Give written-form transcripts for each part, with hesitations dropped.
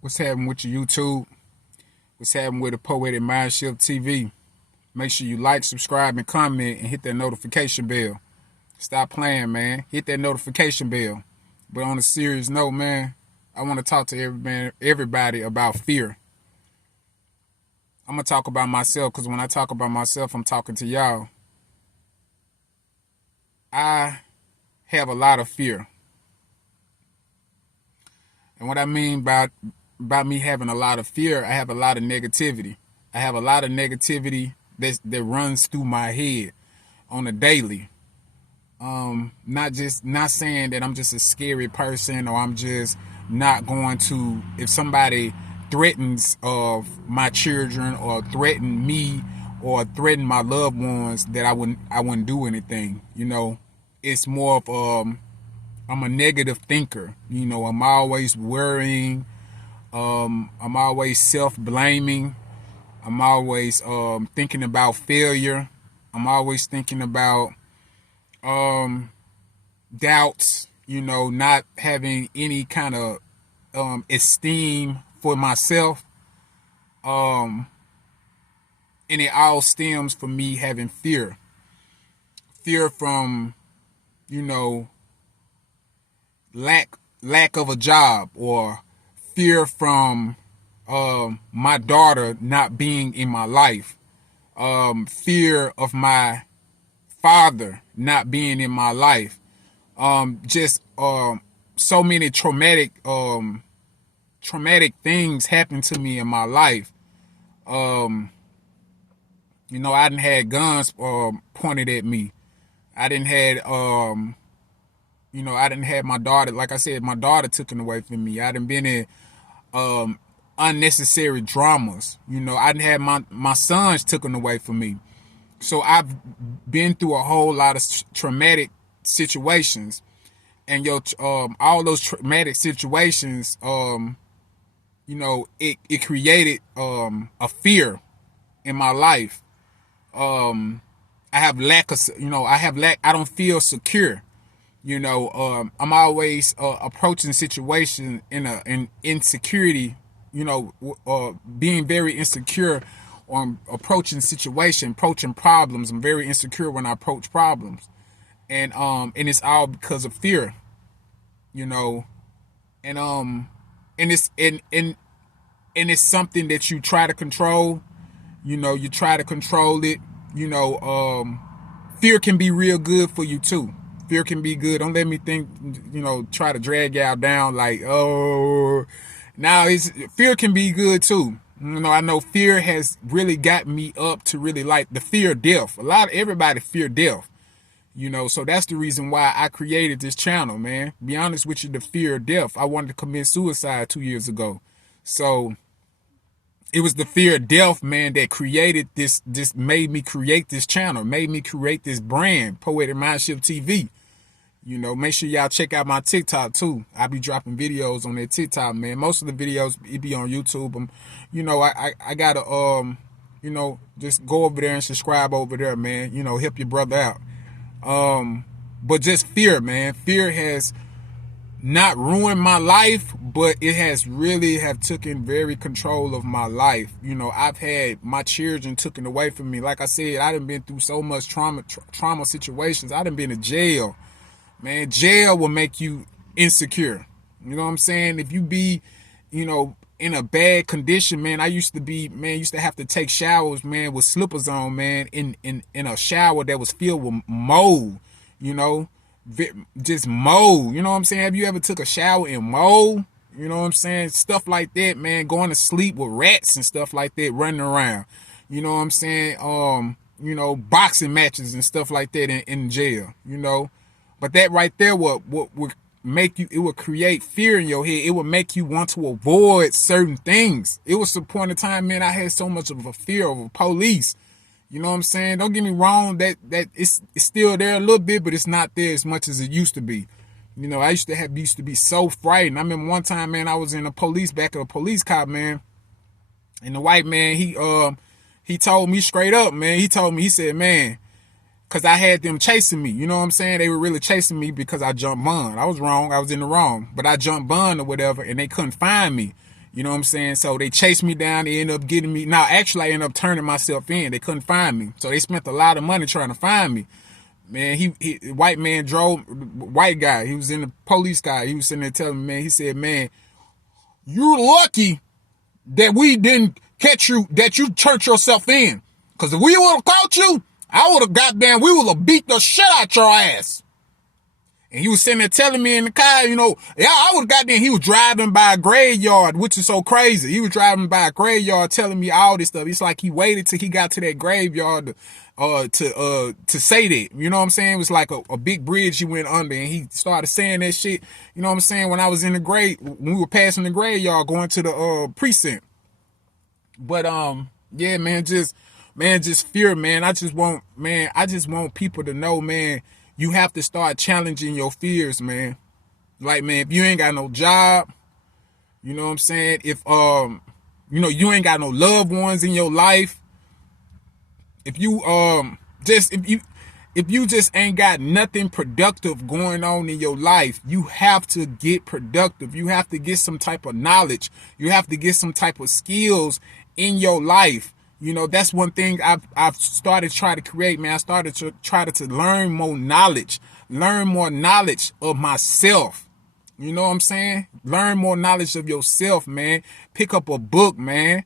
What's happening with your YouTube? What's happening with the Poetic Mindshift TV? Make sure you like, subscribe, and comment, and hit that notification bell. Stop playing, man. Hit that notification bell. But on a serious note, man, I want to talk to everybody about fear. I'm going to talk about myself because when I talk about myself, I'm talking to y'all. I have a lot of fear. And what I mean by me having a lot of fear, I have a lot of negativity. I have a lot of negativity that runs through my head on a daily. Not saying that I'm just a scary person or I'm just not going to, if somebody threatens of my children or threaten me or threaten my loved ones, that I wouldn't do anything. It's more of I'm a negative thinker. I'm always worrying. I'm always self-blaming. I'm always thinking about failure. I'm always thinking about doubts, not having any kind of esteem for myself. And it all stems from me having fear. Fear from, lack of a job, or fear from my daughter not being in my life. Fear of my father not being in my life. Just so many traumatic things happened to me in my life. I didn't had guns pointed at me. I didn't had I didn't have my daughter. Like I said, my daughter taken away from me. I didn't been in unnecessary dramas. I didn't have my sons taken away from me. So I've been through a whole lot of traumatic situations, and all those traumatic situations, it created a fear in my life. I have lack of, I don't feel secure. I'm always approaching situation in insecurity. Being very insecure on approaching situation, approaching problems. I'm very insecure when I approach problems, and it's all because of fear. And it's something that you try to control. You try to control it. Fear can be real good for you too. Fear can be good. Don't let me think, try to drag y'all down like, oh, now fear can be good too. I know fear has really got me up to really like the fear of death. Everybody fear death, so that's the reason why I created this channel, man. Be honest with you, the fear of death. I wanted to commit suicide 2 years ago. So it was the fear of death, man, that created this made me create this channel, made me create this brand, Poetic Mindshift TV. Make sure y'all check out my TikTok too. I be dropping videos on that TikTok, man. Most of the videos it be on YouTube. I gotta just go over there and subscribe over there, man. Help your brother out. But just fear, man. Fear has not ruined my life, but it has really have taken very control of my life. I've had my children taken away from me. Like I said, I done been through so much trauma situations. I done been to jail. Man, jail will make you insecure. You know what I'm saying? If you be, in a bad condition, man, used to have to take showers, man, with slippers on, man, in a shower that was filled with mold, just mold. You know what I'm saying? Have you ever took a shower in mold? You know what I'm saying? Stuff like that, man, going to sleep with rats and stuff like that running around. You know what I'm saying? Boxing matches and stuff like that in jail, But that right there would make you, it would create fear in your head. It would make you want to avoid certain things. It was a point in time, man, I had so much of a fear of the police. You know what I'm saying? Don't get me wrong, that it's still there a little bit, but it's not there as much as it used to be. I used to be so frightened. I remember one time, man, I was in back of a police car, man, and the white man, he told me straight up, man, he said, man, because I had them chasing me. You know what I'm saying? They were really chasing me because I jumped bond. I was wrong. I was in the wrong. But I jumped bond or whatever, and they couldn't find me. You know what I'm saying? So they chased me down. They ended up getting me. Now, actually, I ended up turning myself in. They couldn't find me. So they spent a lot of money trying to find me. Man, white man drove, white guy. He was in the police car. He was sitting there telling me, man, he said, man, you're lucky that we didn't catch you, that you turned yourself in. Because if we would have caught you, I would have we would have beat the shit out your ass. And he was sitting there telling me in the car, yeah, I would have he was driving by a graveyard, which is so crazy. He was driving by a graveyard telling me all this stuff. It's like he waited till he got to that graveyard to say that. You know what I'm saying? It was like a big bridge he went under, and he started saying that shit. You know what I'm saying? When I was in the when we were passing the graveyard going to the precinct. But yeah, man, just fear, man. I just want people to know, man, you have to start challenging your fears, man. Like, man, if you ain't got no job, you know what I'm saying? If you ain't got no loved ones in your life, if you just ain't got nothing productive going on in your life, you have to get productive. You have to get some type of knowledge. You have to get some type of skills in your life. That's one thing I've started trying to create, man. I started to try to learn more knowledge of myself. You know what I'm saying? Learn more knowledge of yourself, man. Pick up a book, man.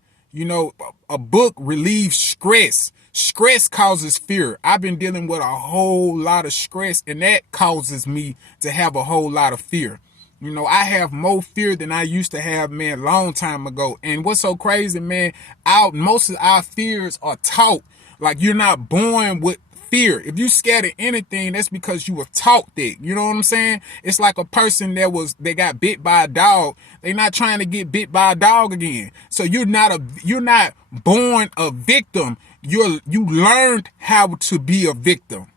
A book relieves stress. Stress causes fear. I've been dealing with a whole lot of stress, and that causes me to have a whole lot of fear. I have more fear than I used to have, man, long time ago. And what's so crazy, man, most of our fears are taught. Like, you're not born with fear. If you scared of anything, that's because you were taught that. You know what I'm saying? It's like a person they got bit by a dog. They're not trying to get bit by a dog again. So you're not born a victim. You learned how to be a victim.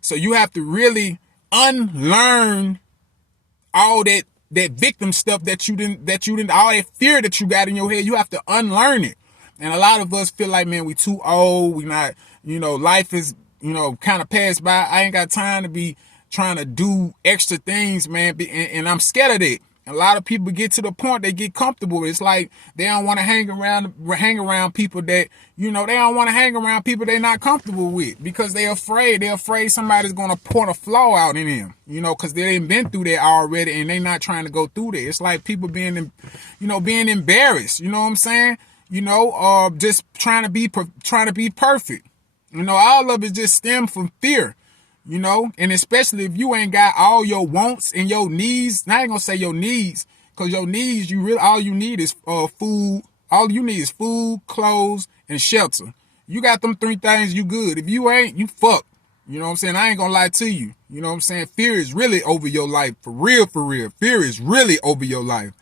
So you have to really unlearn all that victim stuff that you didn't, all that fear that you got in your head. You have to unlearn it. And a lot of us feel like, man, we too old. We not, life is, kind of passed by. I ain't got time to be trying to do extra things, man. And I'm scared of that. A lot of people get to the point they get comfortable. It's like they don't want to hang around people that, they don't want to hang around people they're not comfortable with because they're afraid. They're afraid somebody's going to point a flaw out in them, because they ain't been through that already and they're not trying to go through that. It's like people being embarrassed. You know what I'm saying? Just trying to be perfect. All of it just stem from fear. And especially if you ain't got all your wants and your needs. Now I ain't gonna say your needs, because your needs, all you need is food. All you need is food, clothes, and shelter. You got them 3 things, you good. If you ain't, you fuck. You know what I'm saying? I ain't gonna lie to you. You know what I'm saying? Fear is really over your life. For real, for real. Fear is really over your life.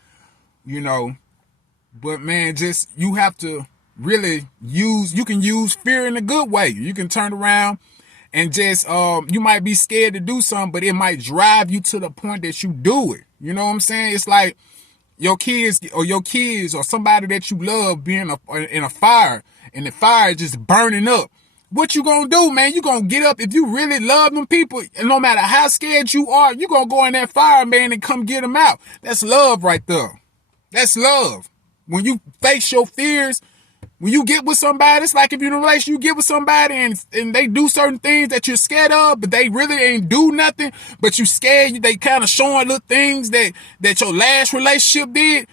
But man, you have to really you can use fear in a good way. You can turn around and just, you might be scared to do something, but it might drive you to the point that you do it. You know what I'm saying? It's like your kids or somebody that you love being in a fire, and the fire is just burning up. What you gonna do, man? You gonna get up. If you really love them people, and no matter how scared you are, you gonna go in that fire, man, and come get them out. That's love right there. That's love. When you face your fears, when you get with somebody, it's like if you're in a relationship, you get with somebody and they do certain things that you're scared of, but they really ain't do nothing, but you scared, they kind of showing little things that your last relationship did.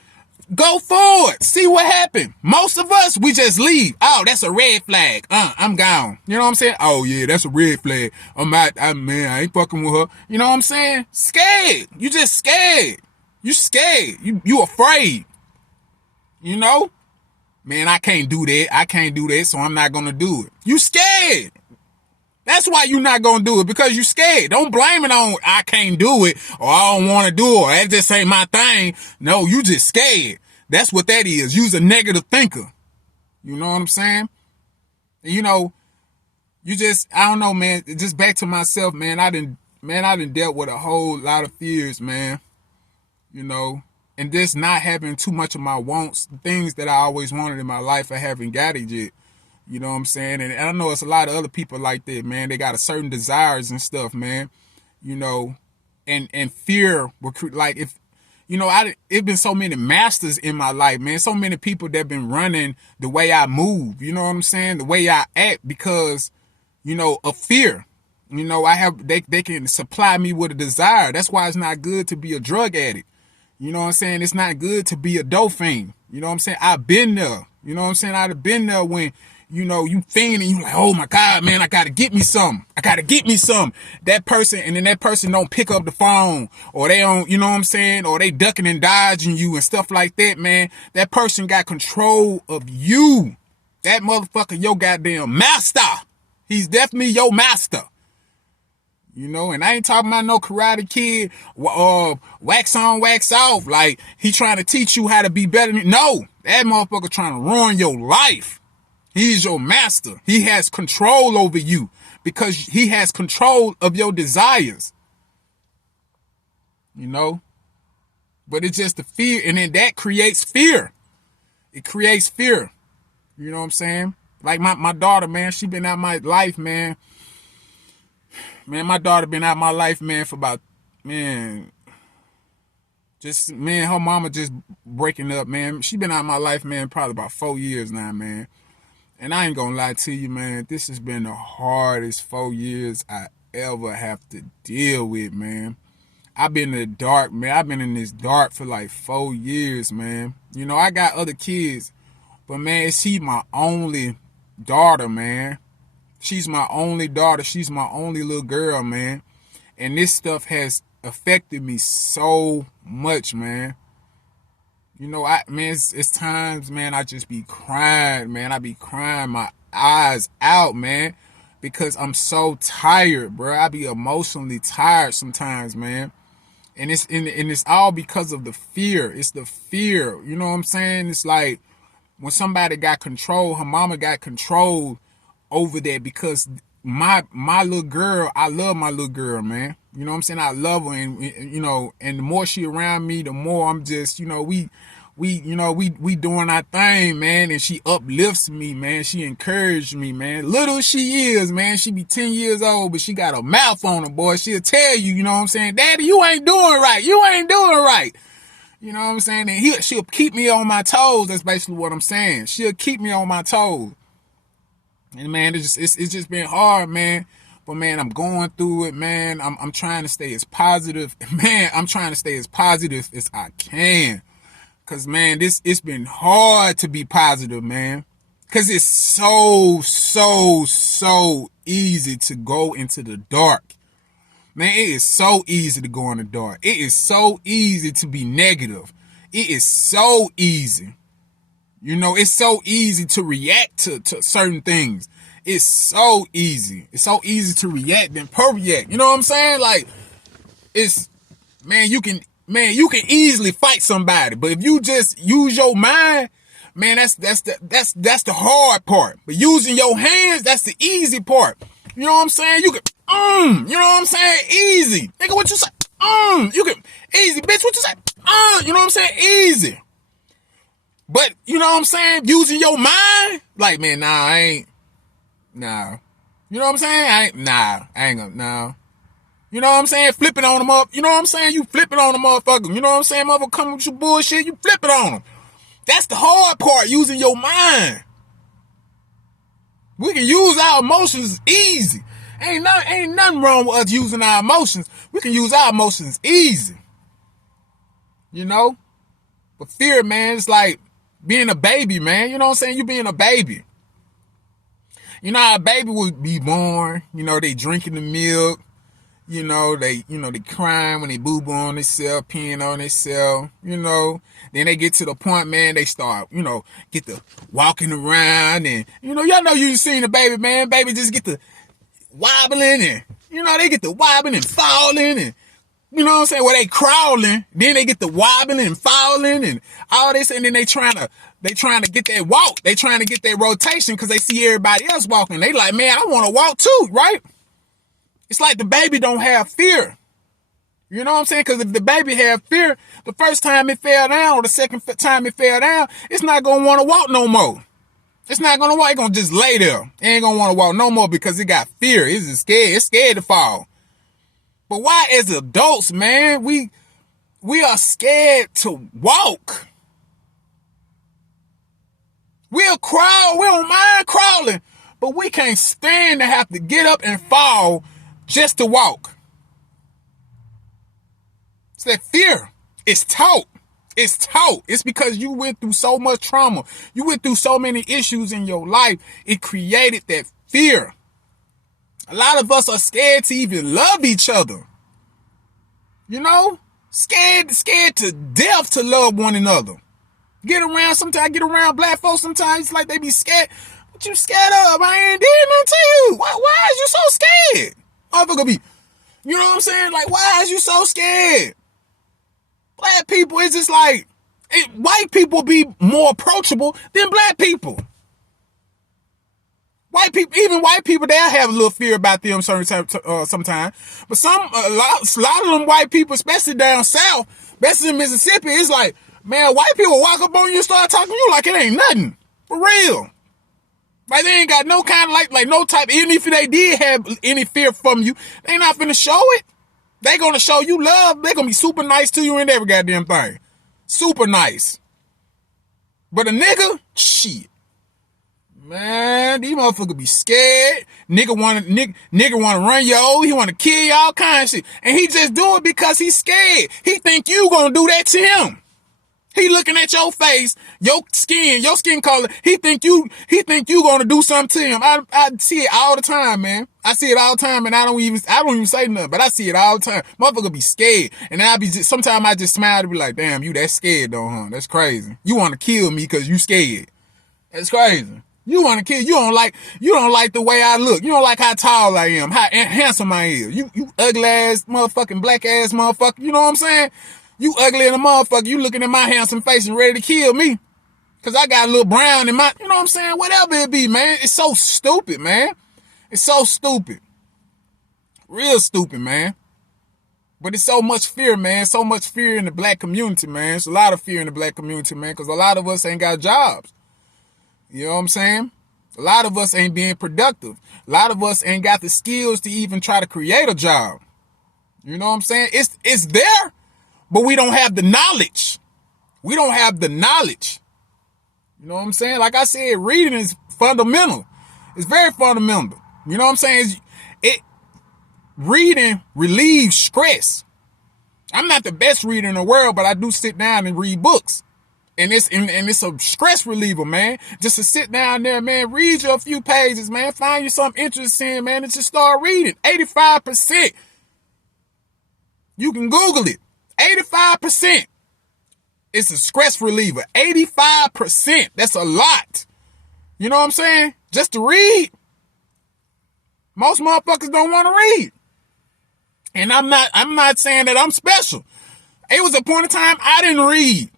Go forward. See what happened. Most of us, we just leave. Oh, that's a red flag. I'm gone. You know what I'm saying? Oh yeah, that's a red flag. Man, I ain't fucking with her. You know what I'm saying? Scared. You just scared. You scared. You afraid. Man, I can't do that, so I'm not gonna do it. You scared. That's why you're not gonna do it, because you scared. Don't blame it on I can't do it, or I don't want to do it, or that just ain't my thing. No, you just scared. That's what that is. You's a negative thinker. You know what I'm saying? I don't know, man. Just back to myself, man. I done dealt with a whole lot of fears, man. And just not having too much of my wants, things that I always wanted in my life, I haven't got it yet. You know what I'm saying? And I know it's a lot of other people like that, man. They got a certain desires and stuff, man. And fear will, like, if You know, it's been so many masters in my life, man. So many people that been running the way I move. You know what I'm saying? The way I act because, you know, of fear. You know, they can supply me with a desire. That's why it's not good to be a drug addict. You know what I'm saying? It's not good to be a dope fiend. You know what I'm saying? I've been there. You know what I'm saying? I've been there when, you know, you fiend and you like, oh my God, man, I gotta get me some. I gotta get me some. That person, and then that person don't pick up the phone, or they don't, you know what I'm saying? Or they ducking and dodging you and stuff like that, man. That person got control of you. That motherfucker, your goddamn master. He's definitely your master. You know, and I ain't talking about no Karate Kid, wax on, wax off. Like, he trying to teach you how to be better than you. No, that motherfucker trying to ruin your life. He's your master. He has control over you because he has control of your desires. You know? But it's just the fear, and then that creates fear. It creates fear. You know what I'm saying? Like my daughter, man, she been out my life, man. Man, my daughter been out my life, man, for about, man, her mama just breaking up, man. She been out my life, man, probably about 4 years now, man. And I ain't gonna lie to you, man, this has been the hardest 4 years I ever have to deal with, man. I've been in the dark, man. I've been in this dark for like 4 years, man. You know, I got other kids, but, man, she my only daughter, man. She's my only daughter. She's my only little girl, man. And this stuff has affected me so much, man. You know, man, it's times, man, I just be crying, man. I be crying my eyes out, man, because I'm so tired, bro. I be emotionally tired sometimes, man. And it's all because of the fear. It's the fear. You know what I'm saying? It's like when somebody got control, her mama got control over that, because my little girl, I love my little girl, man. You know what I'm saying? I love her, and you know, and the more she around me, the more I'm just, you know, we doing our thing, man, and she uplifts me, man. She encouraged me, man. Little she is, man. She be 10 years old, but she got a mouth on her, boy. She'll tell you, you know what I'm saying? Daddy, you ain't doing right. You ain't doing right. You know what I'm saying? And she'll keep me on my toes. That's basically what I'm saying. She'll keep me on my toes. And, man, it's just been hard, man. But, man, I'm going through it, man. I'm trying to stay as positive. Man, I'm trying to stay as positive as I can. Because, man, it's been hard to be positive, man. Because it's so easy to go into the dark. Man, it is so easy to go in the dark. It is so easy to be negative. It is so easy. You know, it's so easy to react to certain things. It's so easy. It's so easy to react than per-react. You know what I'm saying? Like, you can easily fight somebody, but if you just use your mind, man, that's the hard part. But using your hands, that's the easy part. You know what I'm saying? You can, you know what I'm saying? Easy. Nigga, what you say? You can, easy, bitch, what you say? You know what I'm saying? Easy. But, you know what I'm saying? Using your mind, like, man, I ain't. You know what I'm saying? I ain't gonna, nah. You know what I'm saying? Flip it on them up. You know what I'm saying? You flip it on the motherfucker. You know what I'm saying? Motherfucker come with your bullshit, you flip it on them. That's the hard part, using your mind. We can use our emotions easy. Ain't nothing wrong with us using our emotions. We can use our emotions easy. You know? But fear, man, it's like being a baby, man. You know what I'm saying? You being a baby. You know how a baby would be born. You know, they drinking the milk. You know, they crying when they boo-boo on themselves, peeing on themselves, you know. Then they get to the point, man, they start, you know, get to walking around and, you know, y'all know you seen the baby, man. Baby just get to wobbling and, you know, they get to wobbling and falling and, you know what I'm saying? Well, they crawling, then they get to wobbling and falling and all this, and then they trying to get that walk. They trying to get that rotation because they see everybody else walking. They like, man, I want to walk too, right? It's like the baby don't have fear. You know what I'm saying? Because if the baby have fear, the first time it fell down or the second time it fell down, it's not going to want to walk no more. It's not going to walk. It's going to just lay there. It ain't going to want to walk no more because it got fear. It's scared. It's scared to fall. But why as adults, man, we We are scared to walk. We'll crawl, we don't mind crawling, but we can't stand to have to get up and fall just to walk. It's that fear. It's taught. It's taught. It's because you went through so much trauma. You went through so many issues in your life. It created that fear. A lot of us are scared to even love each other. You know? Scared to death to love one another. Sometimes get around black folks, sometimes it's like they be scared. What you scared of? I ain't did nothing to you. Why is you so scared? Motherfucker be, you know what I'm saying? Like, why is you so scared? Black people, it's just like, white people be more approachable than black people. Even white people, they'll have a little fear about them sometimes. But a lot of them white people, especially down south, especially in Mississippi, it's like, man, white people walk up on you and start talking to you like it ain't nothing. For real. Like they ain't got no kind of like no type, even if they did have any fear from you, they not finna show it. They gonna show you love. They gonna be super nice to you and every goddamn thing. Super nice. But a nigga, shit. Man, these motherfuckers be scared. Nigga wanna run you over. He wanna kill you, all kinds of shit. And he just do it because he's scared. He think you gonna do that to him. He looking at your face, your skin color. He think you gonna do something to him. I see it all the time, man. I see it all the time, and I don't even say nothing, but I see it all the time. Motherfucker be scared, and sometimes I just smile to be like, damn, you that scared though, huh? That's crazy. You want to kill me because you scared. That's crazy. You want to kill. You don't like the way I look. You don't like how tall I am, how handsome I am. You ugly ass motherfucking black ass motherfucker. You know what I'm saying? You ugly in a motherfucker. You looking at my handsome face and ready to kill me. Cause I got a little brown in my, you know what I'm saying? Whatever it be, man. It's so stupid, man. It's so stupid. Real stupid, man. But it's so much fear, man. So much fear in the black community, man. It's a lot of fear in the black community, man. Cause a lot of us ain't got jobs. You know what I'm saying? A lot of us ain't being productive. A lot of us ain't got the skills to even try to create a job. You know what I'm saying? It's there. But we don't have the knowledge. We don't have the knowledge. You know what I'm saying? Like I said, reading is fundamental. It's very fundamental. You know what I'm saying? Reading relieves stress. I'm not the best reader in the world, but I do sit down and read books. And it's a stress reliever, man. Just to sit down there, man, read you a few pages, man. Find you something interesting, man, and just start reading. 85%. You can Google it. 85%. It's a stress reliever. 85%. That's a lot. You know what I'm saying? Just to read. Most motherfuckers don't want to read. And I'm not saying that I'm special. It was a point in time I didn't read.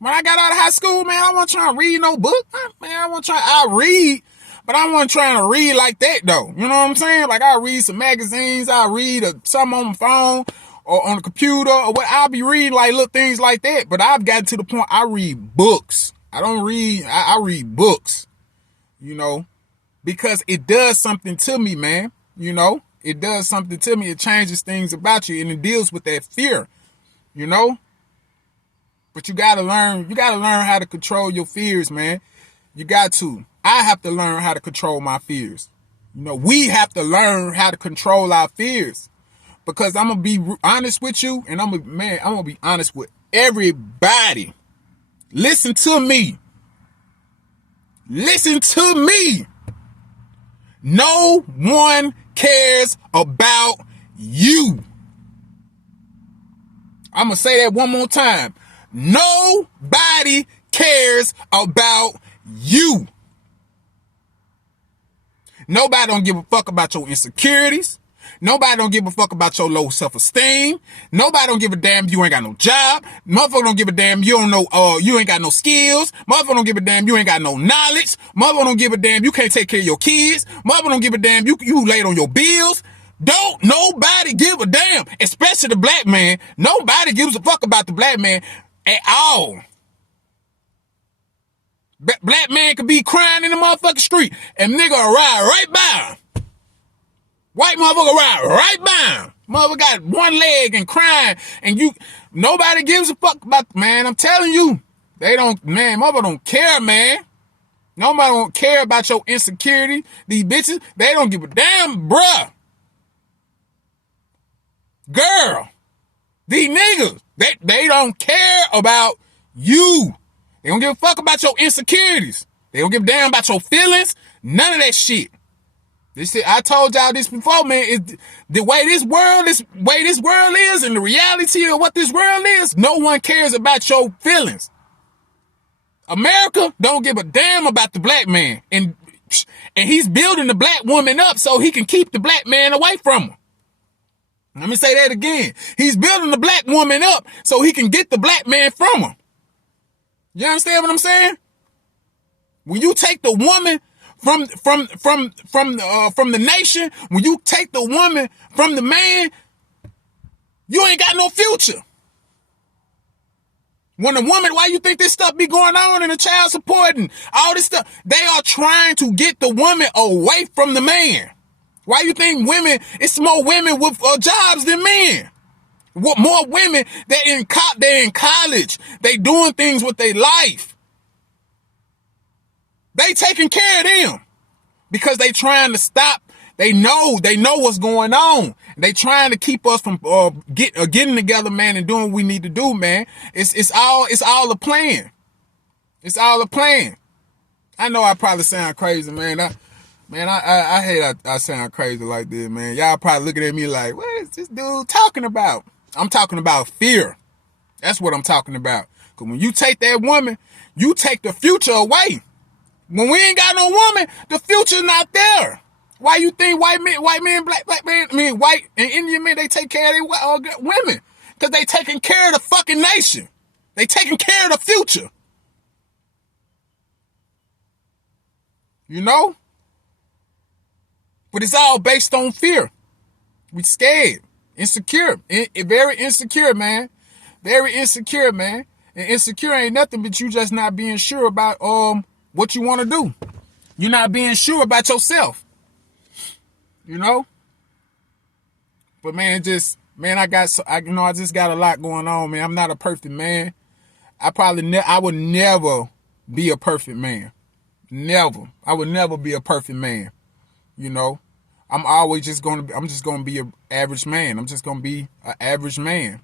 When I got out of high school, man, I wasn't trying to read no book. Man, I read, but I wasn't trying to read like that though. You know what I'm saying? Like I read some magazines, I read something on my phone or on the computer or what. I'll be reading like little things like that. But I've gotten to the point I read books. I don't read, I read books, you know, because it does something to me, man. You know, it does something to me. It changes things about you and it deals with that fear, you know. But you gotta learn how to control your fears, man. You got to. I have to learn how to control my fears. You know, we have to learn how to control our fears. Because I'm gonna be honest with you, and I'm gonna be honest with everybody. Listen to me. Listen to me. No one cares about you. I'm gonna say that one more time. Nobody cares about you. Nobody don't give a fuck about your insecurities. Nobody don't give a fuck about your low self-esteem. Nobody don't give a damn if you ain't got no job. Motherfucker don't give a damn you don't know you ain't got no skills. Motherfucker don't give a damn you ain't got no knowledge. Motherfucker don't give a damn you can't take care of your kids. Motherfucker don't give a damn you late on your bills. Don't nobody give a damn, especially the black man. Nobody gives a fuck about the black man at all. Black man could be crying in the motherfucking street and nigga will ride right by him. White motherfucker ride right by him. Mother got one leg and crying, and nobody gives a fuck about, man, I'm telling you. They don't, man, mother don't care, man. Nobody don't care about your insecurity. These bitches, they don't give a damn, bruh. Girl. These niggas, they don't care about you. They don't give a fuck about your insecurities. They don't give a damn about your feelings. None of that shit. I told y'all this before, man. The way this world is, and the reality of what this world is, no one cares about your feelings. America don't give a damn about the black man. And he's building the black woman up so he can keep the black man away from her. Let me say that again. He's building the black woman up so he can get the black man from her. You understand what I'm saying? When you take the woman from the nation, when you take the woman from the man, you ain't got no future. When a woman, why you think this stuff be going on in the child support and all this stuff? They are trying to get the woman away from the man. Why you think it's more women with jobs than men? More women, they're in college. They doing things with their life. They taking care of them because they trying to stop. They know what's going on. They trying to keep us from getting together, man, and doing what we need to do, man. It's all a plan. It's all a plan. I know I probably sound crazy, man. I hate I sound crazy like this, man. Y'all probably looking at me like, what is this dude talking about? I'm talking about fear. That's what I'm talking about. Because when you take that woman, you take the future away. When we ain't got no woman, the future's not there. Why you think white men, black men, white and Indian men, they take care of their women? Because they taking care of the fucking nation. They taking care of the future. You know? But it's all based on fear. We scared, insecure, very insecure, man. Very insecure, man. And insecure ain't nothing but you just not being sure about what you want to do. You're not being sure about yourself. You know? But man, I just got a lot going on, man. I'm not a perfect man. I would never be a perfect man. Never. I would never be a perfect man. You know, I'm just going to be an average man. I'm just going to be an average man,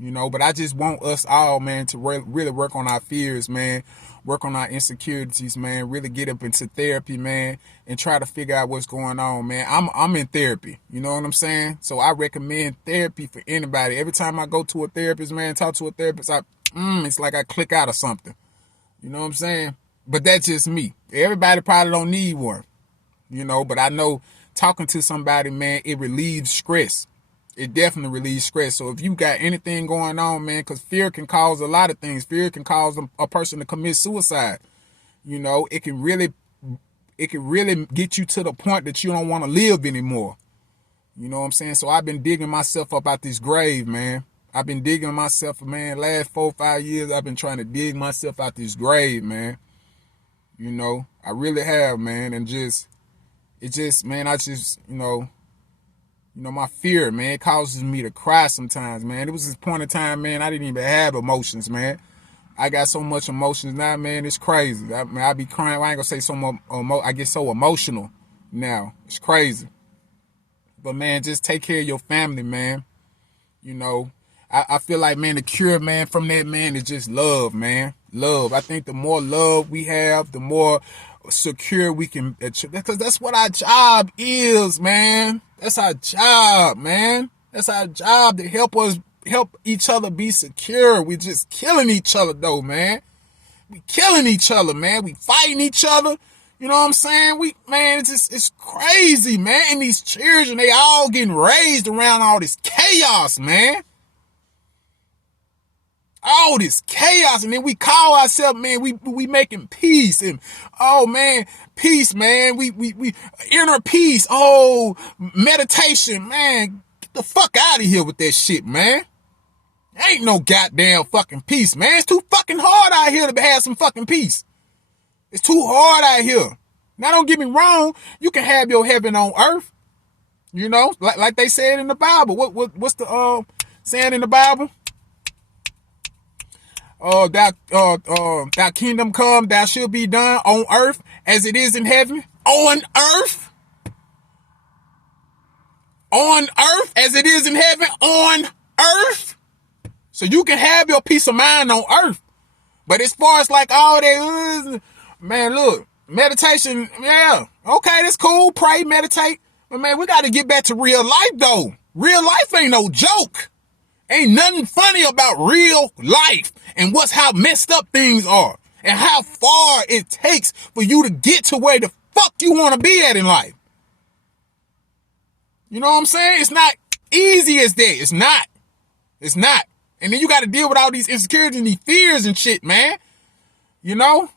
you know, but I just want us all, man, to really work on our fears, man, work on our insecurities, man, really get up into therapy, man, and try to figure out what's going on, man. I'm in therapy, you know what I'm saying? So I recommend therapy for anybody. Every time I go to a therapist, man, talk to a therapist, it's like I click out of something, you know what I'm saying? But that's just me. Everybody probably don't need one. You know, but I know talking to somebody, man, it relieves stress. It definitely relieves stress. So if you got anything going on, man, because fear can cause a lot of things. Fear can cause a person to commit suicide. You know, it can really get you to the point that you don't want to live anymore. You know what I'm saying? So I've been digging myself up out this grave, man. I've been digging myself, man, last 4 or 5 years, I've been trying to dig myself out this grave, man. You know, I really have, man, and my fear, man, it causes me to cry sometimes, man. It was this point in time, man, I didn't even have emotions, man. I got so much emotions now, man, it's crazy. I be crying. I ain't gonna say so much, I get so emotional now. It's crazy. But, man, just take care of your family, man. You know, I feel like, man, the cure, man, from that, man, is just love, man. Love. I think the more love we have, the more secure we can, because that's what our job is, man. That's our job, man. That's our job, to help each other be secure. We just killing each other though, man. We killing each other, man. We fighting each other. You know what I'm saying? It's crazy, man. And these children, they all getting raised around all this chaos, man. All this chaos, and then we call ourselves, man, we making peace, and oh man, peace, man, we inner peace, oh, meditation, man, get the fuck out of here with that shit, man. Ain't no goddamn fucking peace, man. It's too fucking hard out here to have some fucking peace. It's too hard out here. Now don't get me wrong, you can have your heaven on earth. You know, like they said in the Bible. What's the saying in the Bible? Thy kingdom come, thou shall be done on earth as it is in heaven. On earth. On earth as it is in heaven. On earth. So you can have your peace of mind on earth. But as far as like all that, man, look, meditation, yeah, okay, that's cool. Pray, meditate. But man, we got to get back to real life though. Real life ain't no joke. Ain't nothing funny about real life and how messed up things are and how far it takes for you to get to where the fuck you want to be at in life. You know what I'm saying? It's not easy as that. It's not. It's not. And then you got to deal with all these insecurities and these fears and shit, man. You know?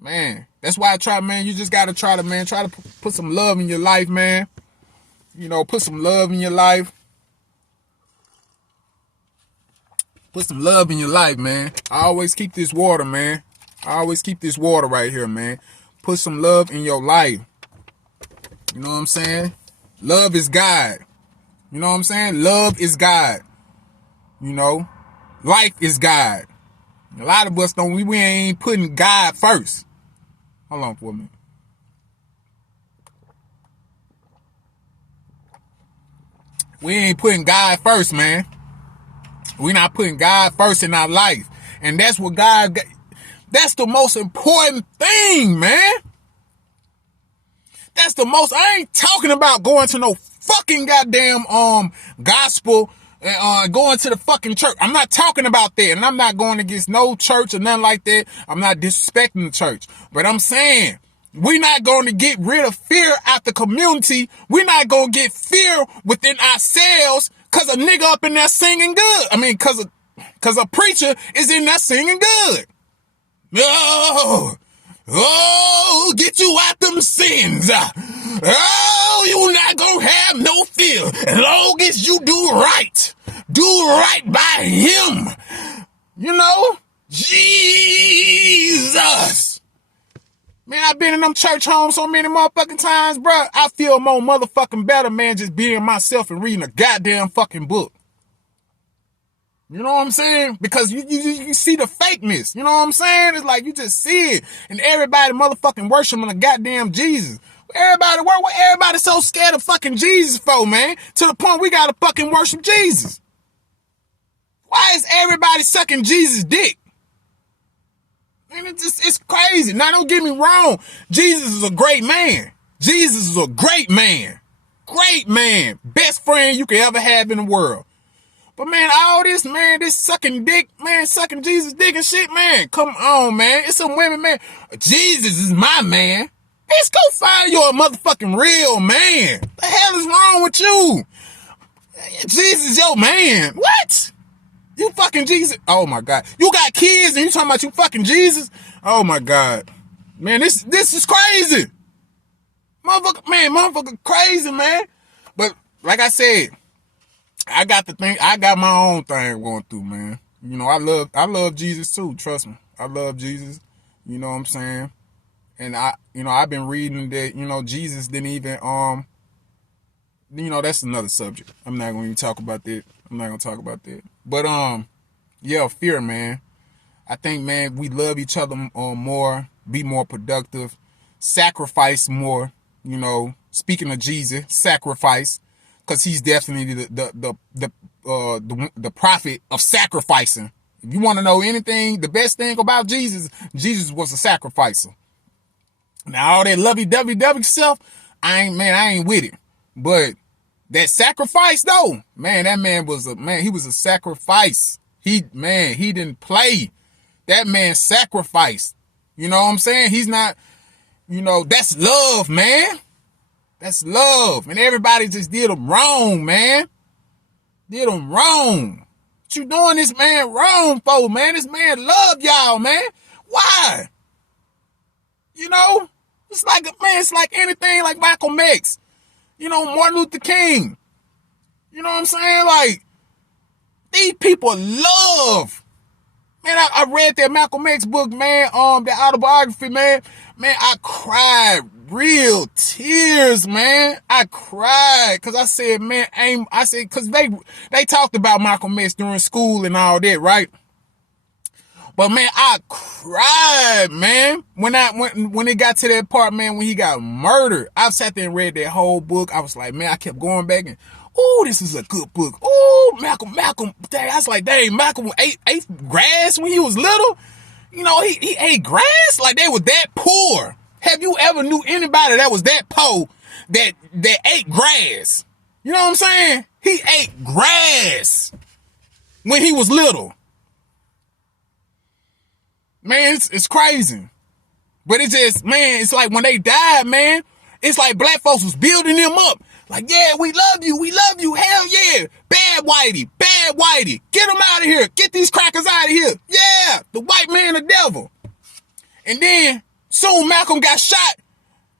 Man, that's why I try, man. You just got to try to put some love in your life, man. You know, put some love in your life. Put some love in your life, man. I always keep this water, man. I always keep this water right here, man. Put some love in your life. You know what I'm saying? Love is God. You know what I'm saying? Love is God. You know? Life is God. A lot of us don't, we ain't putting God first. Hold on for a minute. We ain't putting God first, man. We not putting God first in our life. And that's what that's the most important thing, man. That's the most, I ain't talking about going to no fucking goddamn gospel and going to the fucking church. I'm not talking about that. And I'm not going against no church or nothing like that. I'm not disrespecting the church. But I'm saying, we're not going to get rid of fear out the community. We're not going to get fear within ourselves because a nigga up in there singing good. I mean, because a preacher is in there singing good. Oh, get you out them sins. Oh, you not gonna have no fear as long as you do right. Do right by him. You know? Jesus. Man, I've been in them church homes so many motherfucking times, bro. I feel more motherfucking better, man, just being myself and reading a goddamn fucking book. You know what I'm saying? Because you see the fakeness. You know what I'm saying? It's like you just see it. And everybody motherfucking worshiping a goddamn Jesus. What everybody so scared of fucking Jesus for, man? To the point we gotta fucking worship Jesus. Why is everybody sucking Jesus' dick? I mean, it's crazy. Now, don't get me wrong. Jesus is a great man. Jesus is a great man. Great man. Best friend you could ever have in the world. But man, all this, man, this sucking dick, man, sucking Jesus' dick and shit, man. Come on, man. It's some women, man. Jesus is my man. Bitch, go find you a motherfucking real man. The hell is wrong with you? Jesus is your man. What? You fucking Jesus? Oh my God. You got kids and you talking about you fucking Jesus? Oh my God. Man, this is crazy. Motherfucker crazy, man. But like I said, I got my own thing going through, man. You know, I love Jesus too, trust me. I love Jesus. You know what I'm saying? And I've been reading that, Jesus didn't even, that's another subject. I'm not going to even talk about that. But, yeah, fear, man. I think, man, we love each other more, be more productive, sacrifice more, speaking of Jesus, sacrifice. Because he's definitely the prophet of sacrificing. If you want to know anything, the best thing about Jesus was a sacrificer. Now all that lovey-dovey stuff, I ain't with it. But that sacrifice though, man, that man he was a sacrifice. He didn't play. That man sacrificed. You know what I'm saying? He's not, that's love, man. That's love. And everybody just did him wrong, man. Did him wrong. What you doing this man wrong for, man? This man love y'all, man. Why? It's like anything like Malcolm X. Martin Luther King. You know what I'm saying? Like, these people love. Man, I read that Malcolm X book, man, that autobiography, man. Man, I cried real tears, man. I cried because I said, man, because they talked about Malcolm X during school and all that, right? But man, I cried, man, when it got to that part, man, when he got murdered. I sat there and read that whole book. I was like, man, I kept going back and, oh, this is a good book. Oh, Malcolm, dang, I was like, dang, Malcolm ate grass when he was little. You know, he ate grass like they were that poor. Have you ever knew anybody that was that poor that ate grass? You know what I'm saying? He ate grass when he was little. Man, it's crazy. But it's just, man, it's like when they died, man, it's like black folks was building them up. Like, yeah, we love you, hell yeah. Bad whitey, get them out of here. Get these crackers out of here. Yeah, the white man the devil. And then soon Malcolm got shot.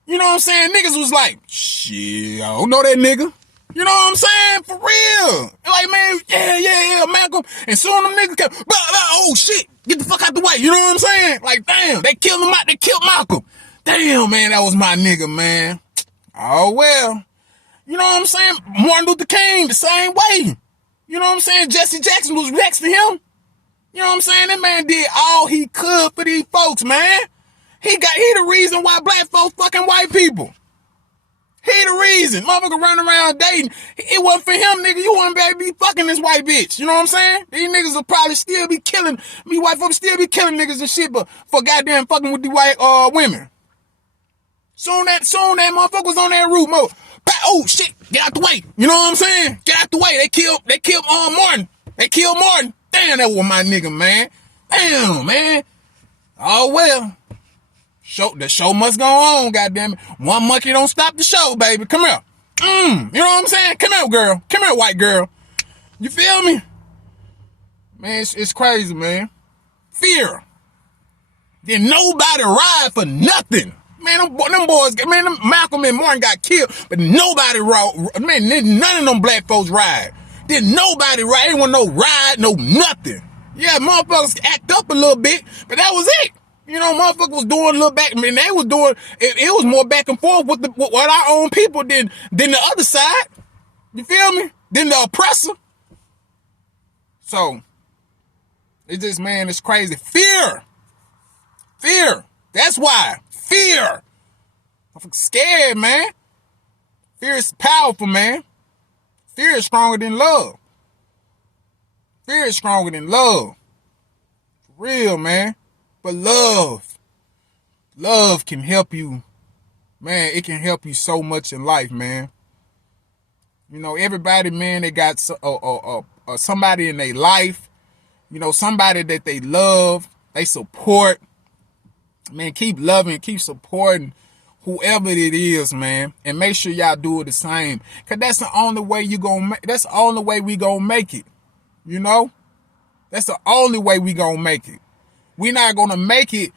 You know what I'm saying? Niggas was like, shit, I don't know that nigga. You know what I'm saying? For real. Like, man, yeah, Malcolm. And soon them niggas kept, oh shit, get the fuck out the way. You know what I'm saying? Like, damn, they killed him out. They killed Malcolm. Damn, man, that was my nigga, man. Oh, well. You know what I'm saying? Martin Luther King, the same way. You know what I'm saying? Jesse Jackson was next to him. You know what I'm saying? That man did all he could for these folks, man. He the reason why black folks fucking white people. He the reason. Motherfucker running around dating. It wasn't for him, nigga. You wouldn't be fucking this white bitch. You know what I'm saying? These niggas will probably still be killing, me white folks still be killing niggas and shit, but for goddamn fucking with the white women. Soon that motherfucker was on that route mode. Oh shit, get out the way. You know what I'm saying? Get out the way. They killed Martin. They killed Martin. Damn, that was my nigga, man. Damn, man. Oh well. The show must go on, goddamn it. One monkey don't stop the show, baby. Come here. You know what I'm saying? Come here, girl. Come here, white girl. You feel me? Man, it's crazy, man. Fear. Then nobody ride for nothing. Man, them boys, man, Malcolm and Martin got killed, but nobody ride. Man, none of them black folks ride. Didn't nobody ride. Ain't want no ride, no nothing. Yeah, motherfuckers act up a little bit, but that was it. You know, motherfuckers was doing a little back. I mean, they was doing, it was more back and forth with our own people than the other side. You feel me? Than the oppressor. So, it's just, man, it's crazy. Fear. That's why. Fear. I'm scared, man. Fear is powerful, man. Fear is stronger than love. Fear is stronger than love. For real, man. But love can help you. Man, it can help you so much in life, man. You know, everybody, man, they got somebody in their life. You know, somebody that they love, they support. Man, keep loving, keep supporting whoever it is, man. And make sure y'all do it the same. Because that's the only way that's the only way we gonna make it. You know? That's the only way we gonna make it. We're not gonna make it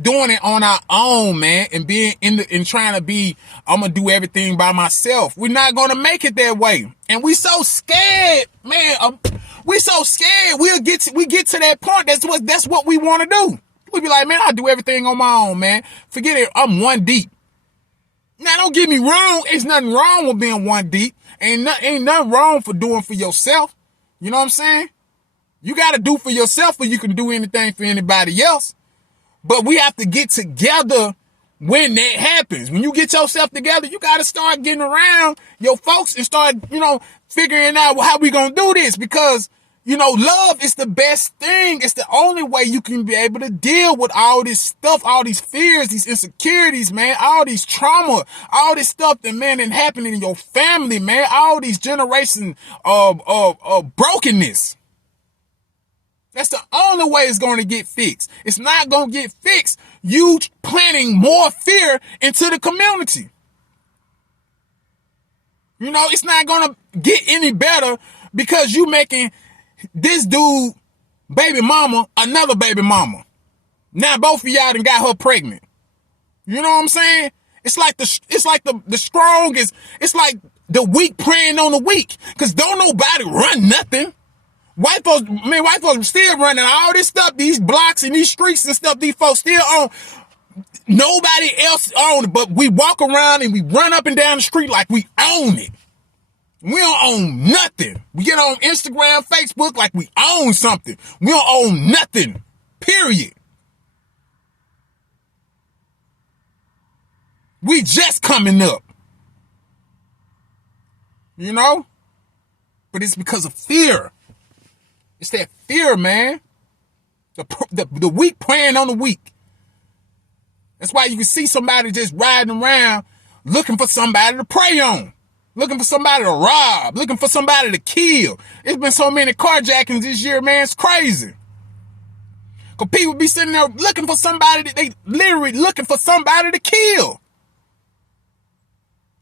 doing it on our own, man, and being and trying to be, I'm gonna do everything by myself. We're not gonna make it that way. And we so scared, man. We so scared. We get to that point. That's what we want to do. We be like, man, I'll do everything on my own, man. Forget it. I'm one deep. Now, don't get me wrong. There's nothing wrong with being one deep. Ain't nothing wrong for doing for yourself. You know what I'm saying? You got to do for yourself or you can do anything for anybody else. But we have to get together when that happens. When you get yourself together, you got to start getting around your folks and start, figuring out how we going to do this. Because, love is the best thing. It's the only way you can be able to deal with all this stuff, all these fears, these insecurities, man, all these trauma, all this stuff that, man, that happening in your family, man, all these generations of brokenness. That's the only way it's going to get fixed. It's not going to get fixed you planting more fear into the community. It's not going to get any better because you making this dude baby mama another baby mama. Now both of y'all done got her pregnant. You know what I'm saying? It's like the strongest. It's like the weak preying on the weak. Because don't nobody run nothing. White folks still running all this stuff, these blocks and these streets and stuff, these folks still on. Nobody else own it, but we walk around and we run up and down the street like we own it. We don't own nothing. We get on Instagram, Facebook like we own something. We don't own nothing. Period. We just coming up. You know? But it's because of fear. It's that fear, man. The weak preying on the weak. That's why you can see somebody just riding around looking for somebody to prey on. Looking for somebody to rob. Looking for somebody to kill. It's been so many carjackings this year, man. It's crazy. Because people be sitting there looking for somebody. They literally looking for somebody to kill.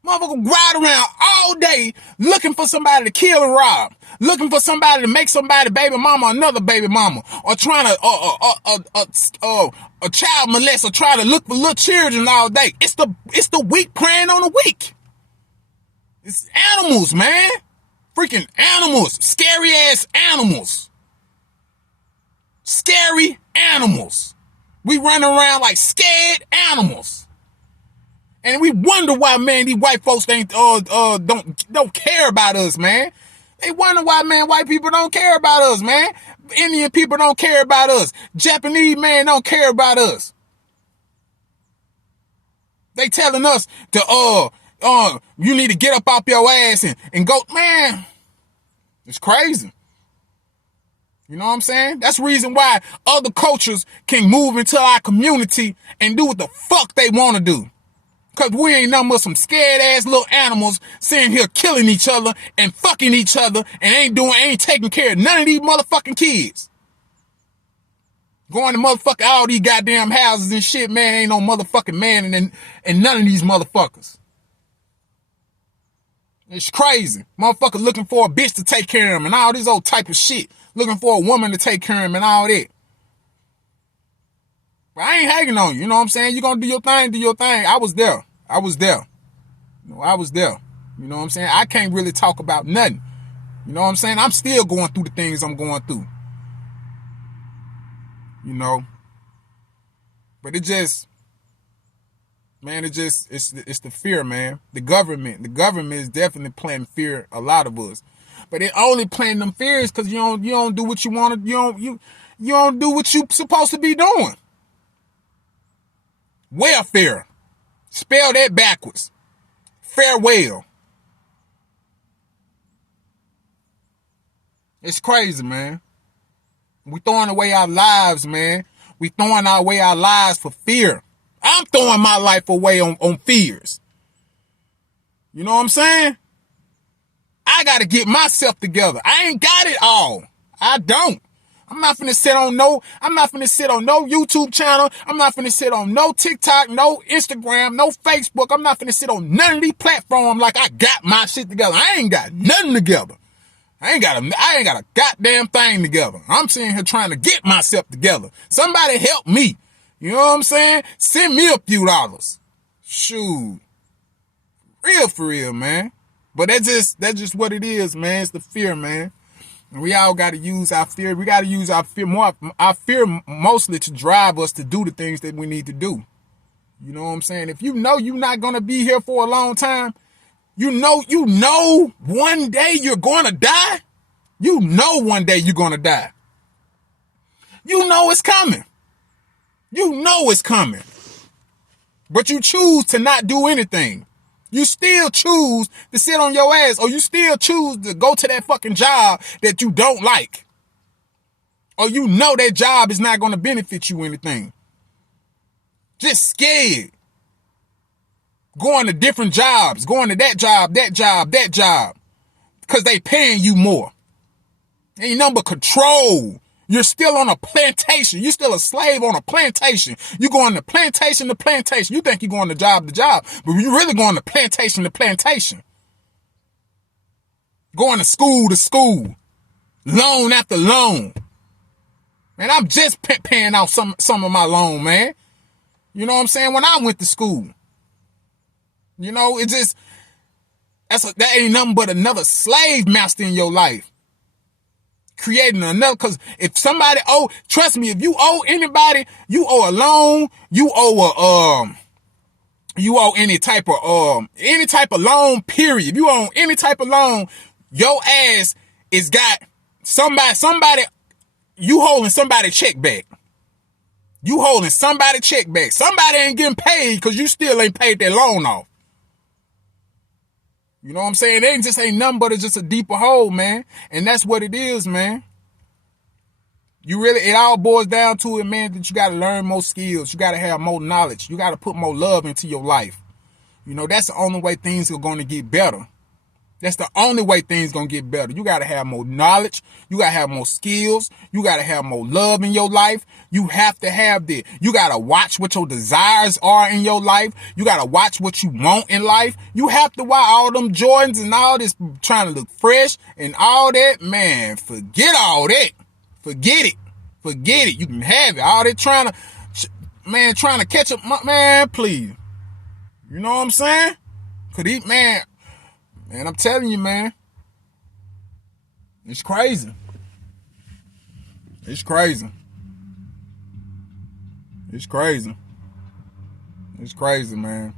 Motherfucker ride around all day looking for somebody to kill and rob. Looking for somebody to make somebody baby mama another baby mama. Or trying to a child molest or try to look for little children all day. It's the weak preying on the weak. It's animals, man. Freaking animals. Scary ass animals. Scary animals. We run around like scared animals. And we wonder why, man, these white folks ain't don't care about us, man. They wonder why, man, white people don't care about us, man. Indian people don't care about us. Japanese man don't care about us. They telling us to you need to get up off your ass and go, man. It's crazy. You know what I'm saying? That's the reason why other cultures can move into our community and do what the fuck they want to do. Because we ain't nothing but some scared ass little animals sitting here killing each other and fucking each other and ain't taking care of none of these motherfucking kids. Going to motherfucking all these goddamn houses and shit, man, ain't no motherfucking man and none of these motherfuckers. It's crazy. Motherfucker looking for a bitch to take care of him and all this old type of shit. Looking for a woman to take care of him and all that. But I ain't hanging on you, you know what I'm saying? You gonna do your thing, do your thing. I was there. I was there. You know, I was there. You know what I'm saying? I can't really talk about nothing. You know what I'm saying? I'm still going through the things I'm going through. You know? But it just, man, it's the fear, man. The government is definitely planting fear a lot of us. But it only planting them fears because you don't do what you want to, you don't do what you supposed to be doing. Welfare. Spell that backwards. Farewell. It's crazy, man. We throwing away our lives, man. We throwing away our lives for fear. I'm throwing my life away on fears. You know what I'm saying? I got to get myself together. I ain't got it all. I don't. I'm not finna sit on no YouTube channel. I'm not finna sit on no TikTok, no Instagram, no Facebook. I'm not finna sit on none of these platforms like I got my shit together. I ain't got nothing together. I ain't got a goddamn thing together. I'm sitting here trying to get myself together. Somebody help me. You know what I'm saying? Send me a few dollars. Shoot. Real for real, man. But that's just what it is, man. It's the fear, man. And we all got to use our fear. We got to use our fear mostly to drive us to do the things that we need to do. You know what I'm saying? If you know you're not going to be here for a long time, you know one day you're going to die. You know one day you're going to die. You know it's coming. You know it's coming. But you choose to not do anything. You still choose to sit on your ass, or you still choose to go to that fucking job that you don't like. Or you know that job is not going to benefit you anything. Just scared. Going to different jobs, going to that job. Because they paying you more. Ain't nothing but control. You're still on a plantation. You're still a slave on a plantation. You going to plantation to plantation. You think you're going to job, but you're really going to plantation to plantation. Going to school, loan after loan. Man, I'm just paying out some of my loan, man. You know what I'm saying? When I went to school. You know, it just, that ain't nothing but another slave master in your life. creating another. Because if somebody trust me, if you owe anybody, you owe a loan, you owe any type of loan, period. If you owe any type of loan, your ass is got somebody, you holding somebody check back. You holding somebody check back. Somebody ain't getting paid because you still ain't paid that loan off. You know what I'm saying? It just ain't nothing but it's just a deeper hole, man. And that's what it is, man. It all boils down to it, man, that you got to learn more skills. You got to have more knowledge. You got to put more love into your life. You know, that's the only way things are going to get better. That's the only way things going to get better. You got to have more knowledge. You got to have more skills. You got to have more love in your life. You have to have that. You got to watch what your desires are in your life. You got to watch what you want in life. You have to watch all them Jordans and all this trying to look fresh and all that. Man, forget all that. Forget it. Forget it. You can have it. All that trying to catch up. Man, please. You know what I'm saying? Man, I'm telling you, man. It's crazy. It's crazy. It's crazy. It's crazy, man.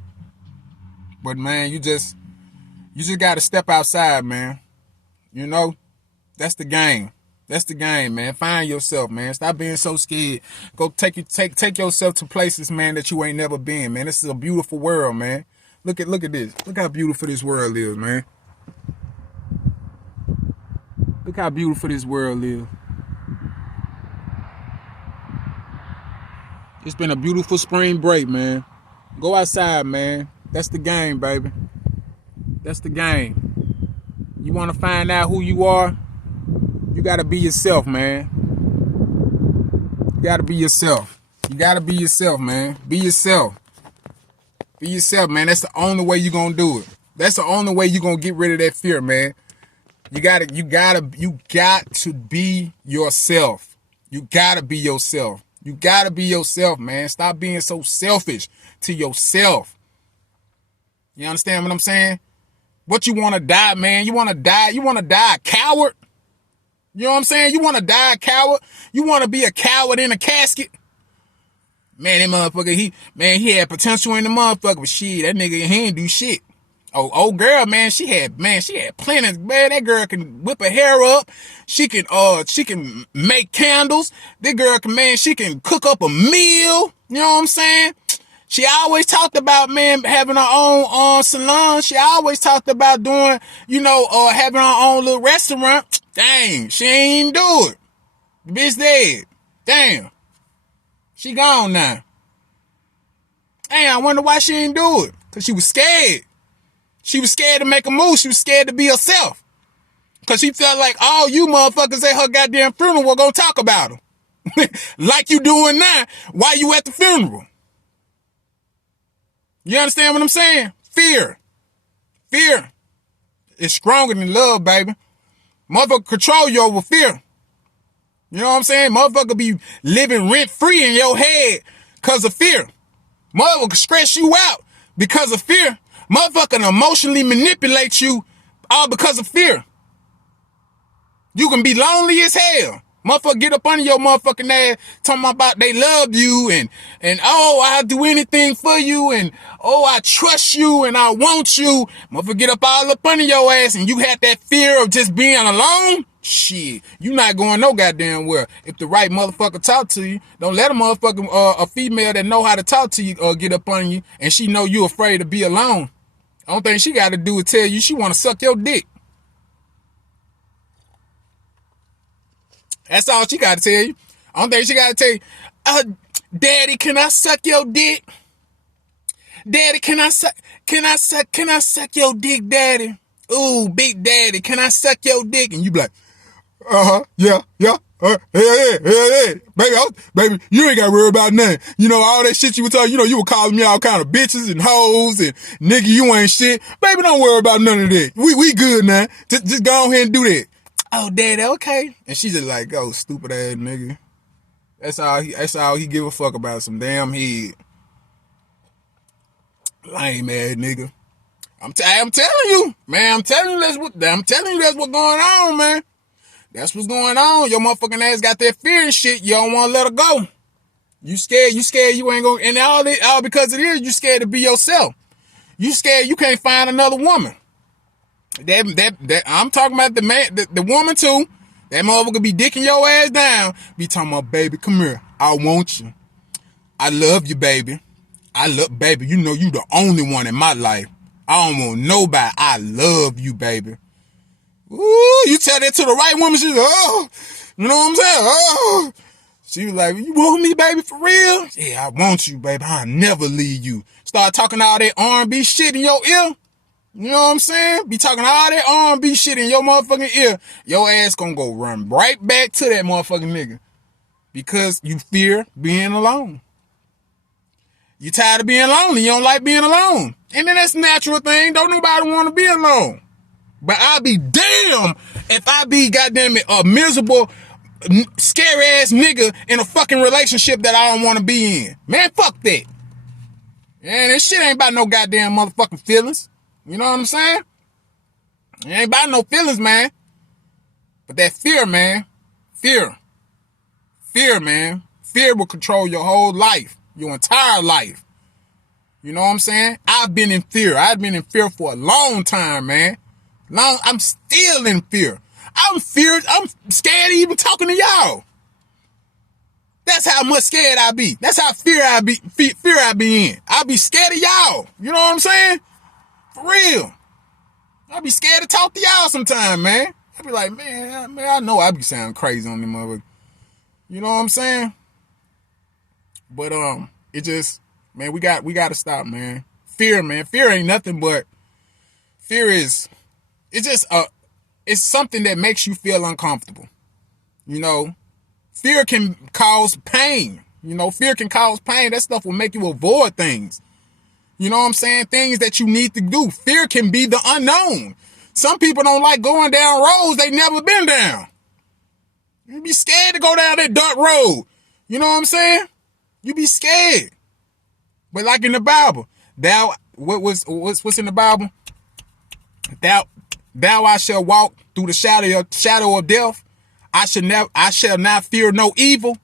But, man, you just got to step outside, man. You know? That's the game. That's the game, man. Find yourself, man. Stop being so scared. Go take yourself to places, man, that you ain't never been, man. This is a beautiful world, man. Look at this. Look how beautiful this world is, man. Look how beautiful this world is. It's been a beautiful spring break, man. Go outside, man. That's the game, baby. That's the game. You want to find out who you are? You got to be yourself, man. You got to be yourself. You got to be yourself, man. Be yourself. Be yourself, man. That's the only way you're going to do it. That's the only way you're going to get rid of that fear, man. You got to be yourself. You got to be yourself. You got to be yourself, man. Stop being so selfish to yourself. You understand what I'm saying? What you want to die, man? You want to die? You want to die a coward? You know what I'm saying? You want to die a coward? You want to be a coward in a casket? Man, that motherfucker, he had potential in the motherfucker, but shit, that nigga, he ain't do shit. Oh, girl, man, she had plenty. Man, that girl can whip her hair up. She can make candles. That girl she can cook up a meal. You know what I'm saying? She always talked about, man, having her own salon. She always talked about doing, having her own little restaurant. Dang, she ain't do it. The bitch dead. Damn. She gone now. Damn, I wonder why she didn't do it. Because she was scared. She was scared to make a move. She was scared to be herself. Because she felt like all you motherfuckers at her goddamn funeral were going to talk about her. Like you doing now while you at the funeral. You understand what I'm saying? Fear. Fear is stronger than love, baby. Motherfucker control you over fear. You know what I'm saying? Motherfucker be living rent-free in your head because of fear. Motherfucker stress you out because of fear. Motherfucker emotionally manipulate you all because of fear. You can be lonely as hell. Motherfucker get up under your motherfucking ass talking about they love you and oh, I'll do anything for you and oh, I trust you and I want you. Motherfucker get up all up under your ass and you had that fear of just being alone. Shit, you not going no goddamn well. If the right motherfucker talk to you, don't let a motherfucker, a female that know how to talk to you get up on you and she know you afraid to be alone. Only thing she got to do is tell you she want to suck your dick. That's all she got to tell you. Only thing she got to tell you, Daddy, can I suck your dick? Daddy, can I suck your dick, Daddy? Ooh, Big Daddy, can I suck your dick? And you be like, yeah, yeah. Baby, you ain't got to worry about nothing. You know, all that shit you were talking, you were calling me all kind of bitches and hoes and nigga, you ain't shit. Baby, don't worry about none of that. We good now. Just go ahead and do that. Oh, Daddy, okay. And she's just like, oh, stupid ass nigga. That's all he give a fuck about, some damn head. Lame ass nigga. I'm telling you, man. I'm telling you that's what's going on, man. That's what's going on. Your motherfucking ass got that fear and shit. You don't want to let her go. You scared you ain't gonna, and all because it is, you scared to be yourself. You scared you can't find another woman. That I'm talking about the man, the woman too. That motherfucker be dicking your ass down. Be talking about, baby, come here. I want you. I love you, baby. Baby, you know you the only one in my life. I don't want nobody. I love you, baby. Ooh, you tell that to the right woman, she's like, oh, you know what I'm saying? Oh. She was like, you want me, baby, for real? Yeah, I want you, baby. I'll never leave you. Start talking all that R&B shit in your ear. You know what I'm saying? Be talking all that R&B shit in your motherfucking ear. Your ass gonna go run right back to that motherfucking nigga. Because you fear being alone. You tired of being lonely. You don't like being alone. And then that's a natural thing. Don't nobody want to be alone. But I'll be damn if I be goddamn it a miserable, scary ass nigga in a fucking relationship that I don't want to be in. Man, fuck that. And this shit ain't about no goddamn motherfucking feelings. You know what I'm saying? It ain't about no feelings, man. But that fear, man. Fear. Fear, man. Fear will control your whole life. Your entire life. You know what I'm saying? I've been in fear. I've been in fear for a long time, man. I'm still in fear. I'm scared of even talking to y'all. That's how much scared I be. That's how fear I be in. I be scared of y'all. You know what I'm saying? For real. I be scared to talk to y'all sometime, man. I be like, man, I know I be sounding crazy on them motherfuckers. You know what I'm saying? But it just, man, we got to stop, man. Fear, man. Fear ain't nothing but it's something that makes you feel uncomfortable. You know, fear can cause pain. You know, fear can cause pain. That stuff will make you avoid things. You know what I'm saying? Things that you need to do. Fear can be the unknown. Some people don't like going down roads they never been down. You be scared to go down that dark road. You know what I'm saying? You be scared. But like in the Bible, what's in the Bible? Thou I shall walk through the shadow of death. I shall not fear no evil.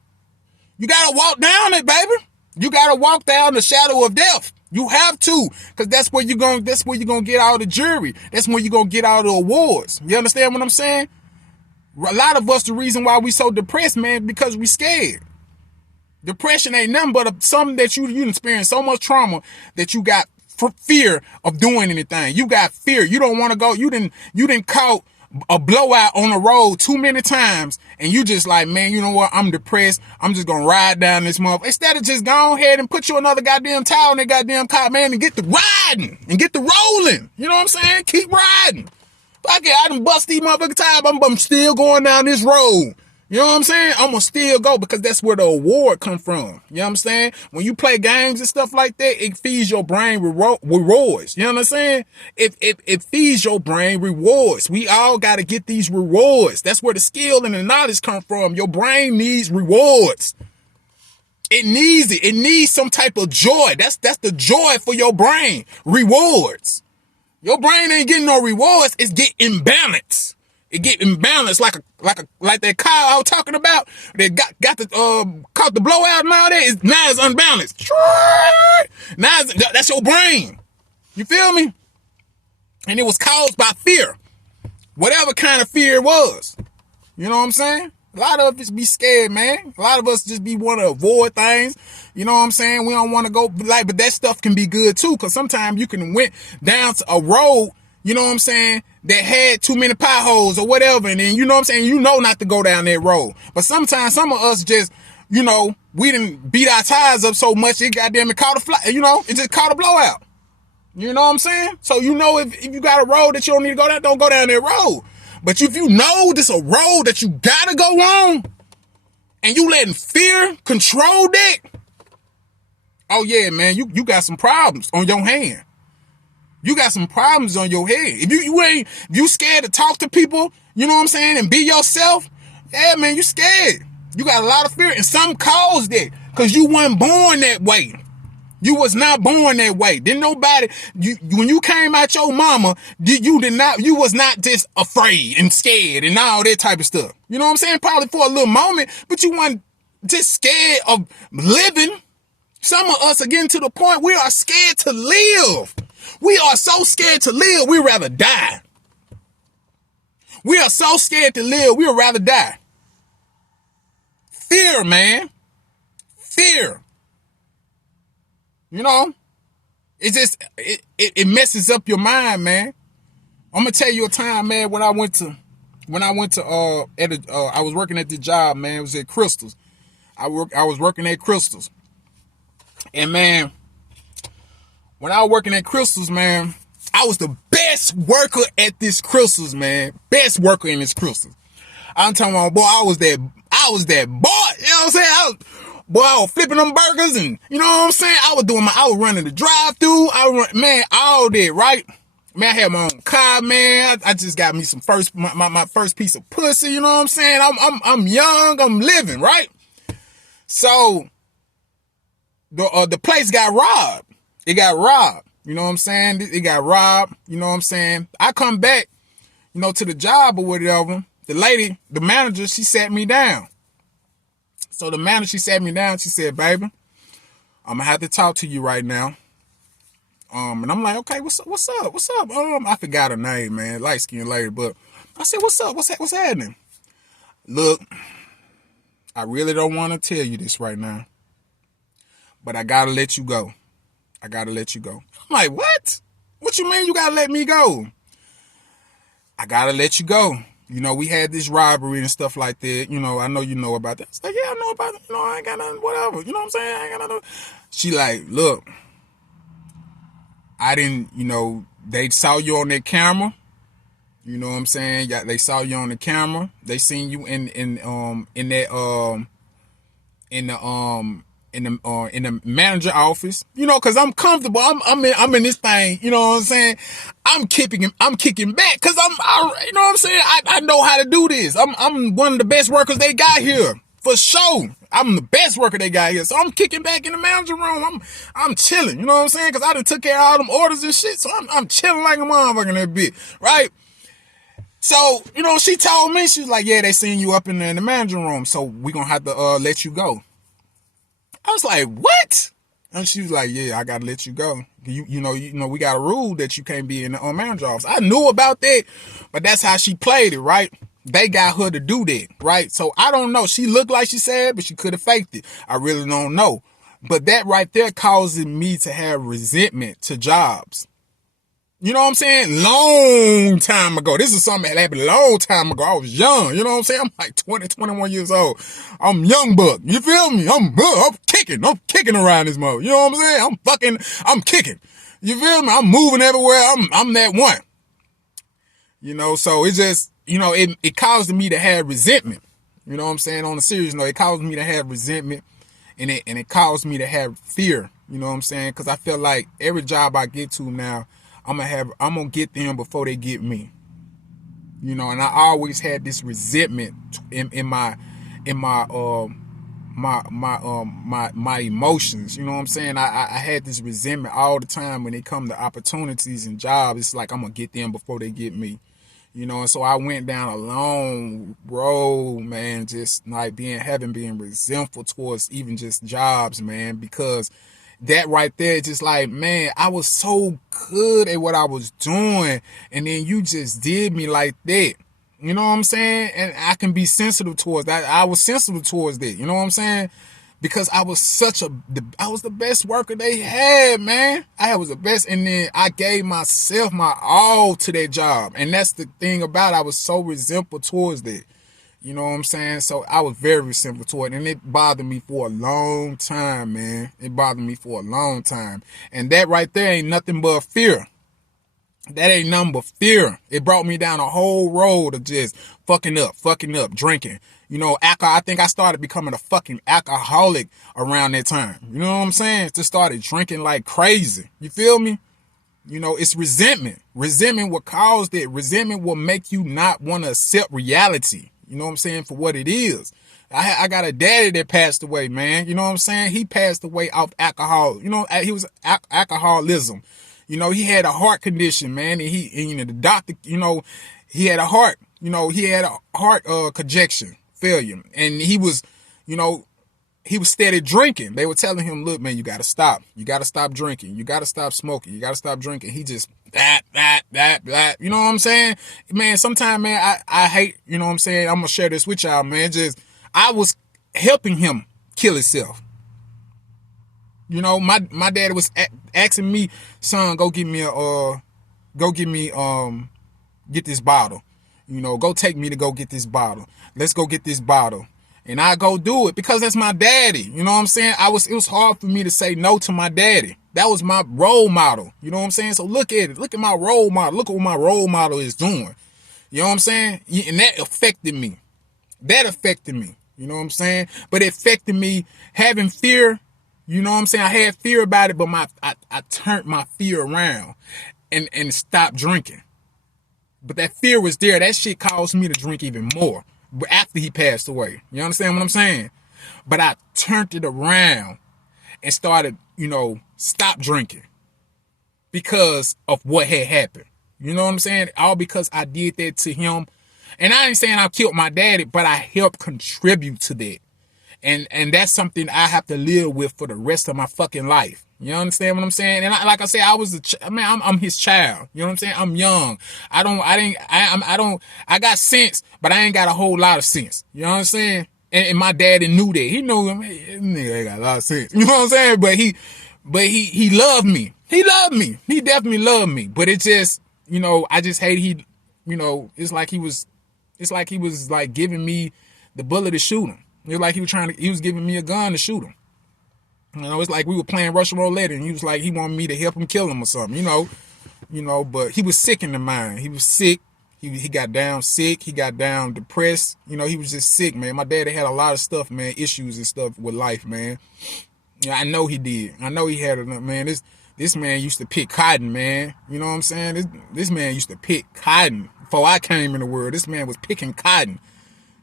You gotta walk down it, baby. You gotta walk down the shadow of death. You have to, because that's where you're gonna get all the jury. That's where you're gonna get all the awards. You understand what I'm saying? A lot of us, the reason why we so depressed, man, because we scared. Depression ain't nothing but something that you experience so much trauma that you got fear of doing anything. You got fear. You don't want to go. You didn't caught a blowout on the road too many times, and you just like, man, you know what? I'm depressed. I'm just gonna ride down this motherfucker. Instead of just go ahead and put you another goddamn towel in that goddamn car, man, and get to riding and get to rolling. You know what I'm saying? Keep riding. Fuck it, I done bust these motherfucking tires. I'm still going down this road. You know what I'm saying? I'm gonna still go because that's where the award come from. You know what I'm saying? When you play games and stuff like that, it feeds your brain rewards. You know what I'm saying? It feeds your brain rewards. We all got to get these rewards. That's where the skill and the knowledge come from. Your brain needs rewards. It needs it. It needs some type of joy. That's the joy for your brain. Rewards. Your brain ain't getting no rewards. It's getting imbalanced. It get imbalanced like that car I was talking about. That got the caught the blowout and all that. Now it's unbalanced. Now that's your brain. You feel me? And it was caused by fear, whatever kind of fear it was. You know what I'm saying? A lot of us be scared, man. A lot of us just be want to avoid things. You know what I'm saying? We don't want to go but that stuff can be good too. Cause sometimes you can went down to a road, you know what I'm saying, that had too many potholes or whatever. And then, you know what I'm saying, you know not to go down that road. But sometimes some of us just, you know, we didn't beat our tires up so much, it goddamn it caught it just caught a blowout. You know what I'm saying? So, you know, if you got a road that you don't need to go down, don't go down that road. But if you know this a road that you gotta go on, and you letting fear control that, oh yeah, man, you got some problems on your hand. You got some problems on your head. If you scared to talk to people, you know what I'm saying, and be yourself, yeah, man, you scared. You got a lot of fear, and some caused that, because you weren't born that way. You was not born that way. Didn't nobody, when you came out your mama, you was not just afraid and scared and all that type of stuff. You know what I'm saying? Probably for a little moment, but you weren't just scared of living. Some of us are getting to the point we are scared to live. We are so scared to live, we'd rather die. We are so scared to live, we'd rather die. Fear, man. Fear. You know, it just, it messes up your mind, man. I'm gonna tell you a time, man, when I was working at the job, man. It was at Crystals. I was working at Crystals. And man, when I was working at Crystals, man, I was the best worker at this Crystals, man. Best worker in this Crystals. I'm talking about, boy, I was that boy. You know what I'm saying? I was flipping them burgers and, you know what I'm saying? I was running the drive-through. Man, all that, right? Man, I had my own car, man. I just got me my first piece of pussy, you know what I'm saying? I'm young, I'm living, right? So, the place got robbed. It got robbed. You know what I'm saying? It got robbed. You know what I'm saying? I come back, you know, to the job or whatever. The lady, the manager, she sat me down. So the manager, she sat me down. She said, baby, I'm going to have to talk to you right now. And I'm like, okay, what's up? I forgot her name, man. Light-skinned lady. But I said, what's up? What's happening? Look, I really don't want to tell you this right now, but I got to let you go. I got to let you go. I'm like, what? What you mean you got to let me go? I got to let you go. You know, we had this robbery and stuff like that. You know, I know you know about that. I was like, yeah, I know about it. You know, I ain't got nothing, whatever. You know what I'm saying? I ain't got nothing. She like, look, I didn't, you know, they saw you on that camera. You know what I'm saying? Yeah, they saw you on the camera. They seen you in the manager office, you know, cause I'm comfortable. I'm in this thing, you know what I'm saying? I'm kicking back, cause you know what I'm saying? I know how to do this. I'm one of the best workers they got here, for sure. I'm the best worker they got here, so I'm kicking back in the manager room. I'm chilling, you know what I'm saying? Cause I done took care of all them orders and shit, so I'm chilling like a motherfucker in that bitch, right? So, you know, she told me, she was like, yeah, they seen you up in the manager room, so we gonna have to let you go. I was like, what? And she was like, yeah, I gotta let you go. You know, we got a rule that you can't be in the manager office. I knew about that, but that's how she played it, right? They got her to do that, right? So I don't know. She looked like she said, but she could have faked it. I really don't know. But that right there causes me to have resentment to jobs. You know what I'm saying? Long time ago. This is something that happened a long time ago. I was young. You know what I'm saying? I'm like 20, 21 years old. I'm young buck. You feel me? I'm kicking. I'm kicking around this mother. You know what I'm saying? I'm kicking. You feel me? I'm moving everywhere. I'm that one. You know, so it just, you know, it caused me to have resentment. You know what I'm saying? On a serious note, it caused me to have resentment, and it caused me to have fear. You know what I'm saying? Because I feel like every job I get to now, I'm gonna get them before they get me. You know, and I always had this resentment in my emotions. You know what I'm saying? I had this resentment all the time when it come to opportunities and jobs. It's like I'm gonna get them before they get me. You know, and so I went down a long road, man, just like being resentful towards even just jobs, man, because that right there, just like, man, I was so good at what I was doing, and then you just did me like that. You know what I'm saying? And I can be sensitive towards that. I was sensitive towards that. You know what I'm saying? Because I was I was the best worker they had, man. I was the best, and then I gave myself my all to that job, and that's the thing about it. I was so resentful towards that. You know what I'm saying? So I was very resentful toward it, and it bothered me for a long time, man. It bothered me for a long time. And that right there ain't nothing but fear. That ain't nothing but fear. It brought me down a whole road of just fucking up, drinking. You know, I think I started becoming a fucking alcoholic around that time. You know what I'm saying? Just started drinking like crazy. You feel me? You know, it's resentment. Resentment will cause that. Resentment will make you not want to accept reality. You know what I'm saying? For what it is. I got a daddy that passed away, man. You know what I'm saying? He passed away off alcohol. You know, he was alcoholism. You know, he had a heart condition, man. And you know, the doctor, you know, he had a heart, you know, he had a heart congestion failure. And he was, you know, he was steady drinking. They were telling him, look, man, you got to stop. You got to stop drinking. You got to stop smoking. You got to stop drinking. He just, that. You know what I'm saying? Man, sometimes, man, I hate, you know what I'm saying? I'm going to share this with y'all, man. I was helping him kill himself. You know, my daddy was asking me, son, get this bottle. You know, go take me to go get this bottle. Let's go get this bottle. And I go do it because that's my daddy. You know what I'm saying? It was hard for me to say no to my daddy. That was my role model. You know what I'm saying? So look at it. Look at my role model. Look at what my role model is doing. You know what I'm saying? And that affected me. You know what I'm saying? But it affected me having fear. You know what I'm saying? I had fear about it, but I turned my fear around and stopped drinking. But that fear was there. That shit caused me to drink even more. But after he passed away. You understand what I'm saying? But I turned it around and started, you know, stop drinking because of what had happened. You know what I'm saying? All because I did that to him. And I ain't saying I killed my daddy, but I helped contribute to that. And that's something I have to live with for the rest of my fucking life. You understand what I'm saying? And like I said, I'm his child. You know what I'm saying? I'm young. I got sense, but I ain't got a whole lot of sense. You know what I'm saying? And my daddy knew that. He knew him. This nigga got a lot of sense. You know what I'm saying? But he loved me. He loved me. He definitely loved me. But it just, you know, I just hate you know, it's like he was like giving me the bullet to shoot him. It was like he was giving me a gun to shoot him. You know, it's like we were playing Russian roulette and he was like, he wanted me to help him kill him or something, you know, but he was sick in the mind. He was sick. He got down sick. He got down depressed. You know, he was just sick, man. My daddy had a lot of stuff, man, issues and stuff with life, man. Yeah, I know he did. I know he had enough, man. This man used to pick cotton, man. You know what I'm saying? This man used to pick cotton. Before I came in the world, this man was picking cotton.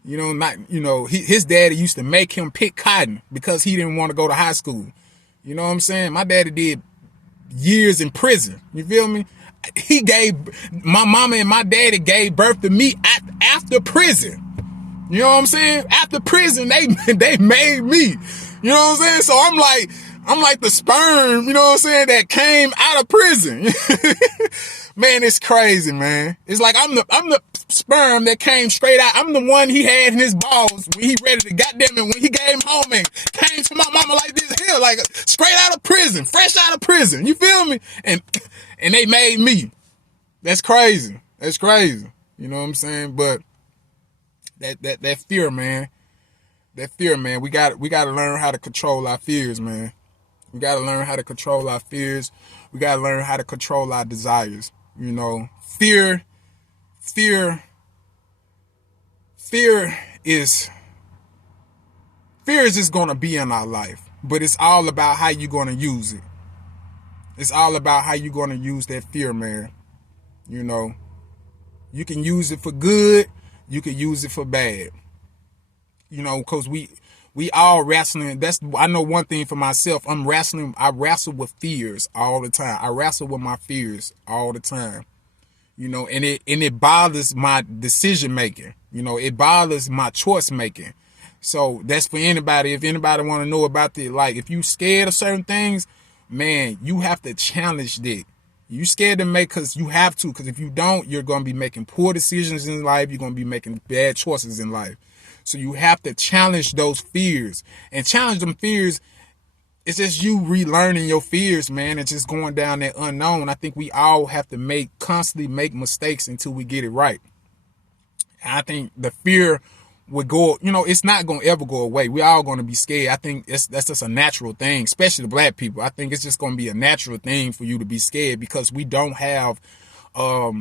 You know, his daddy used to make him pick cotton because he didn't want to go to high school. You know what I'm saying? My daddy did years in prison. You feel me? My mama and my daddy gave birth to me after prison. You know what I'm saying? After prison, they made me. You know what I'm saying? So I'm like the sperm, you know what I'm saying, that came out of prison. Man, it's crazy, man. It's like I'm the sperm that came straight out. I'm the one he had in his balls when he ready to, goddamn it, when he came home and came to my mama like this here, like straight out of prison, fresh out of prison. You feel me? And they made me. That's crazy. That's crazy. You know what I'm saying? But that fear, man. That fear, man. We got to learn how to control our fears, man. We got to learn how to control our fears. We got to learn how to control our desires. You know, fear is just going to be in our life, but it's all about how you're going to use it. It's all about how you're going to use that fear, man. You know, you can use it for good. You can use it for bad. You know, because we all wrestling. I know one thing for myself. I wrestle with fears all the time. I wrestle with my fears all the time. You know, and it bothers my decision making. You know, it bothers my choice making. So that's for anybody. If anybody want to know about the, like, if you scared of certain things, man, you have to challenge that. You scared to make, because you have to, because if you don't, you're going to be making poor decisions in life. You're going to be making bad choices in life. So you have to challenge those fears, and challenge them fears. It's just you relearning your fears, man, and just going down that unknown. I think we all have to constantly make mistakes until we get it right. And I think the fear would go, you know, it's not going to ever go away. We all going to be scared. I think that's just a natural thing, especially the black people. I think it's just going to be a natural thing for you to be scared, because we don't have a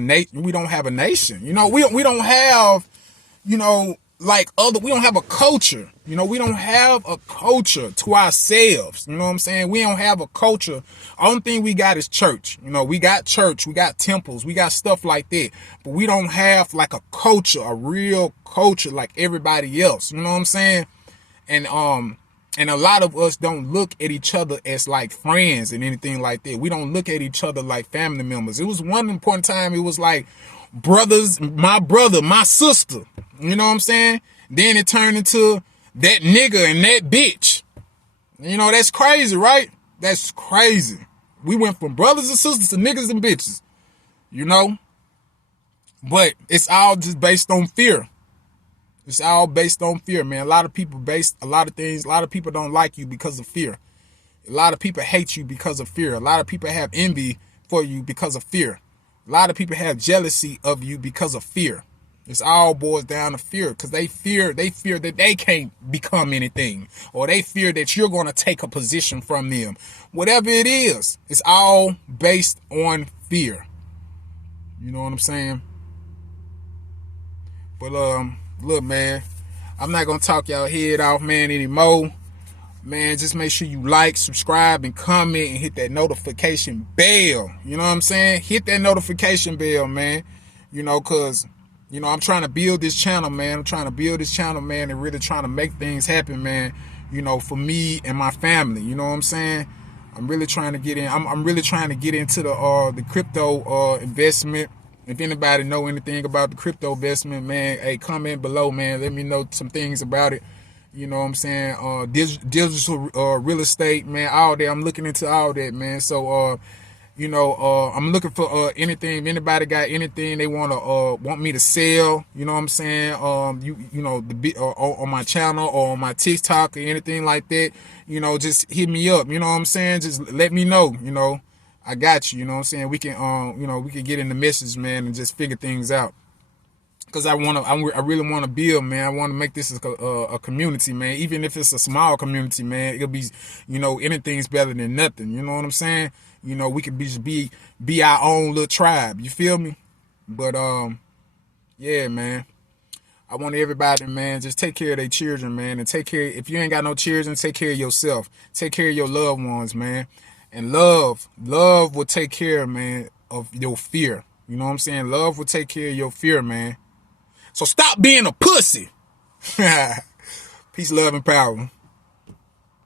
nation. You know, we don't have, you know, like other, we don't have a culture. You know, we don't have a culture to ourselves. You know what I'm saying? We don't have a culture. Only thing we got is church. You know, we got church, we got temples, we got stuff like that. But we don't have like a culture, a real culture like everybody else. You know what I'm saying? And a lot of us don't look at each other as like friends and anything like that. We don't look at each other like family members. It was one important time, it was like brothers, my brother, my sister. You know what I'm saying? Then it turned into that nigga and that bitch. You know, that's crazy, right? That's crazy. We went from brothers and sisters to niggas and bitches. You know? But it's all just based on fear. It's all based on fear, man. A lot of people a lot of people don't like you because of fear. A lot of people hate you because of fear. A lot of people have envy for you because of fear. A lot of people have jealousy of you because of fear. It's all boils down to fear, because they fear that they can't become anything, or they fear that you're going to take a position from them. Whatever it is, it's all based on fear. You know what I'm saying? But look, man, I'm not gonna talk y'all head off, man, anymore. Man, just make sure you like, subscribe, and comment, and hit that notification bell. You know what I'm saying? Hit that notification bell, man. You know, cause you know, I'm trying to build this channel, man. I'm trying to build this channel, man, and really trying to make things happen, man. You know, for me and my family. You know what I'm saying? I'm really trying to get in. I'm really trying to get into the crypto investment. If anybody know anything about the crypto investment, man, hey, comment below, man. Let me know some things about it. You know what I'm saying? Digital real estate, man, all that. I'm looking into all that, man. So, you know, I'm looking for anything. If anybody got anything they want me to sell, you know what I'm saying? You know, on my channel or on my TikTok or anything like that, you know, just hit me up. You know what I'm saying? Just let me know, you know. I got you, you know what I'm saying? We can, you know, we can get in the message, man, and just figure things out. Because I really want to build, man. I want to make this a community, man. Even if it's a small community, man, it'll be, you know, anything's better than nothing. You know what I'm saying? You know, we could be our own little tribe. You feel me? But, yeah, man. I want everybody, man, just take care of their children, man. And take care, if you ain't got no children, take care of yourself. Take care of your loved ones, man. And love will take care, man, of your fear. You know what I'm saying? Love will take care of your fear, man. So stop being a pussy. Peace, love, and power.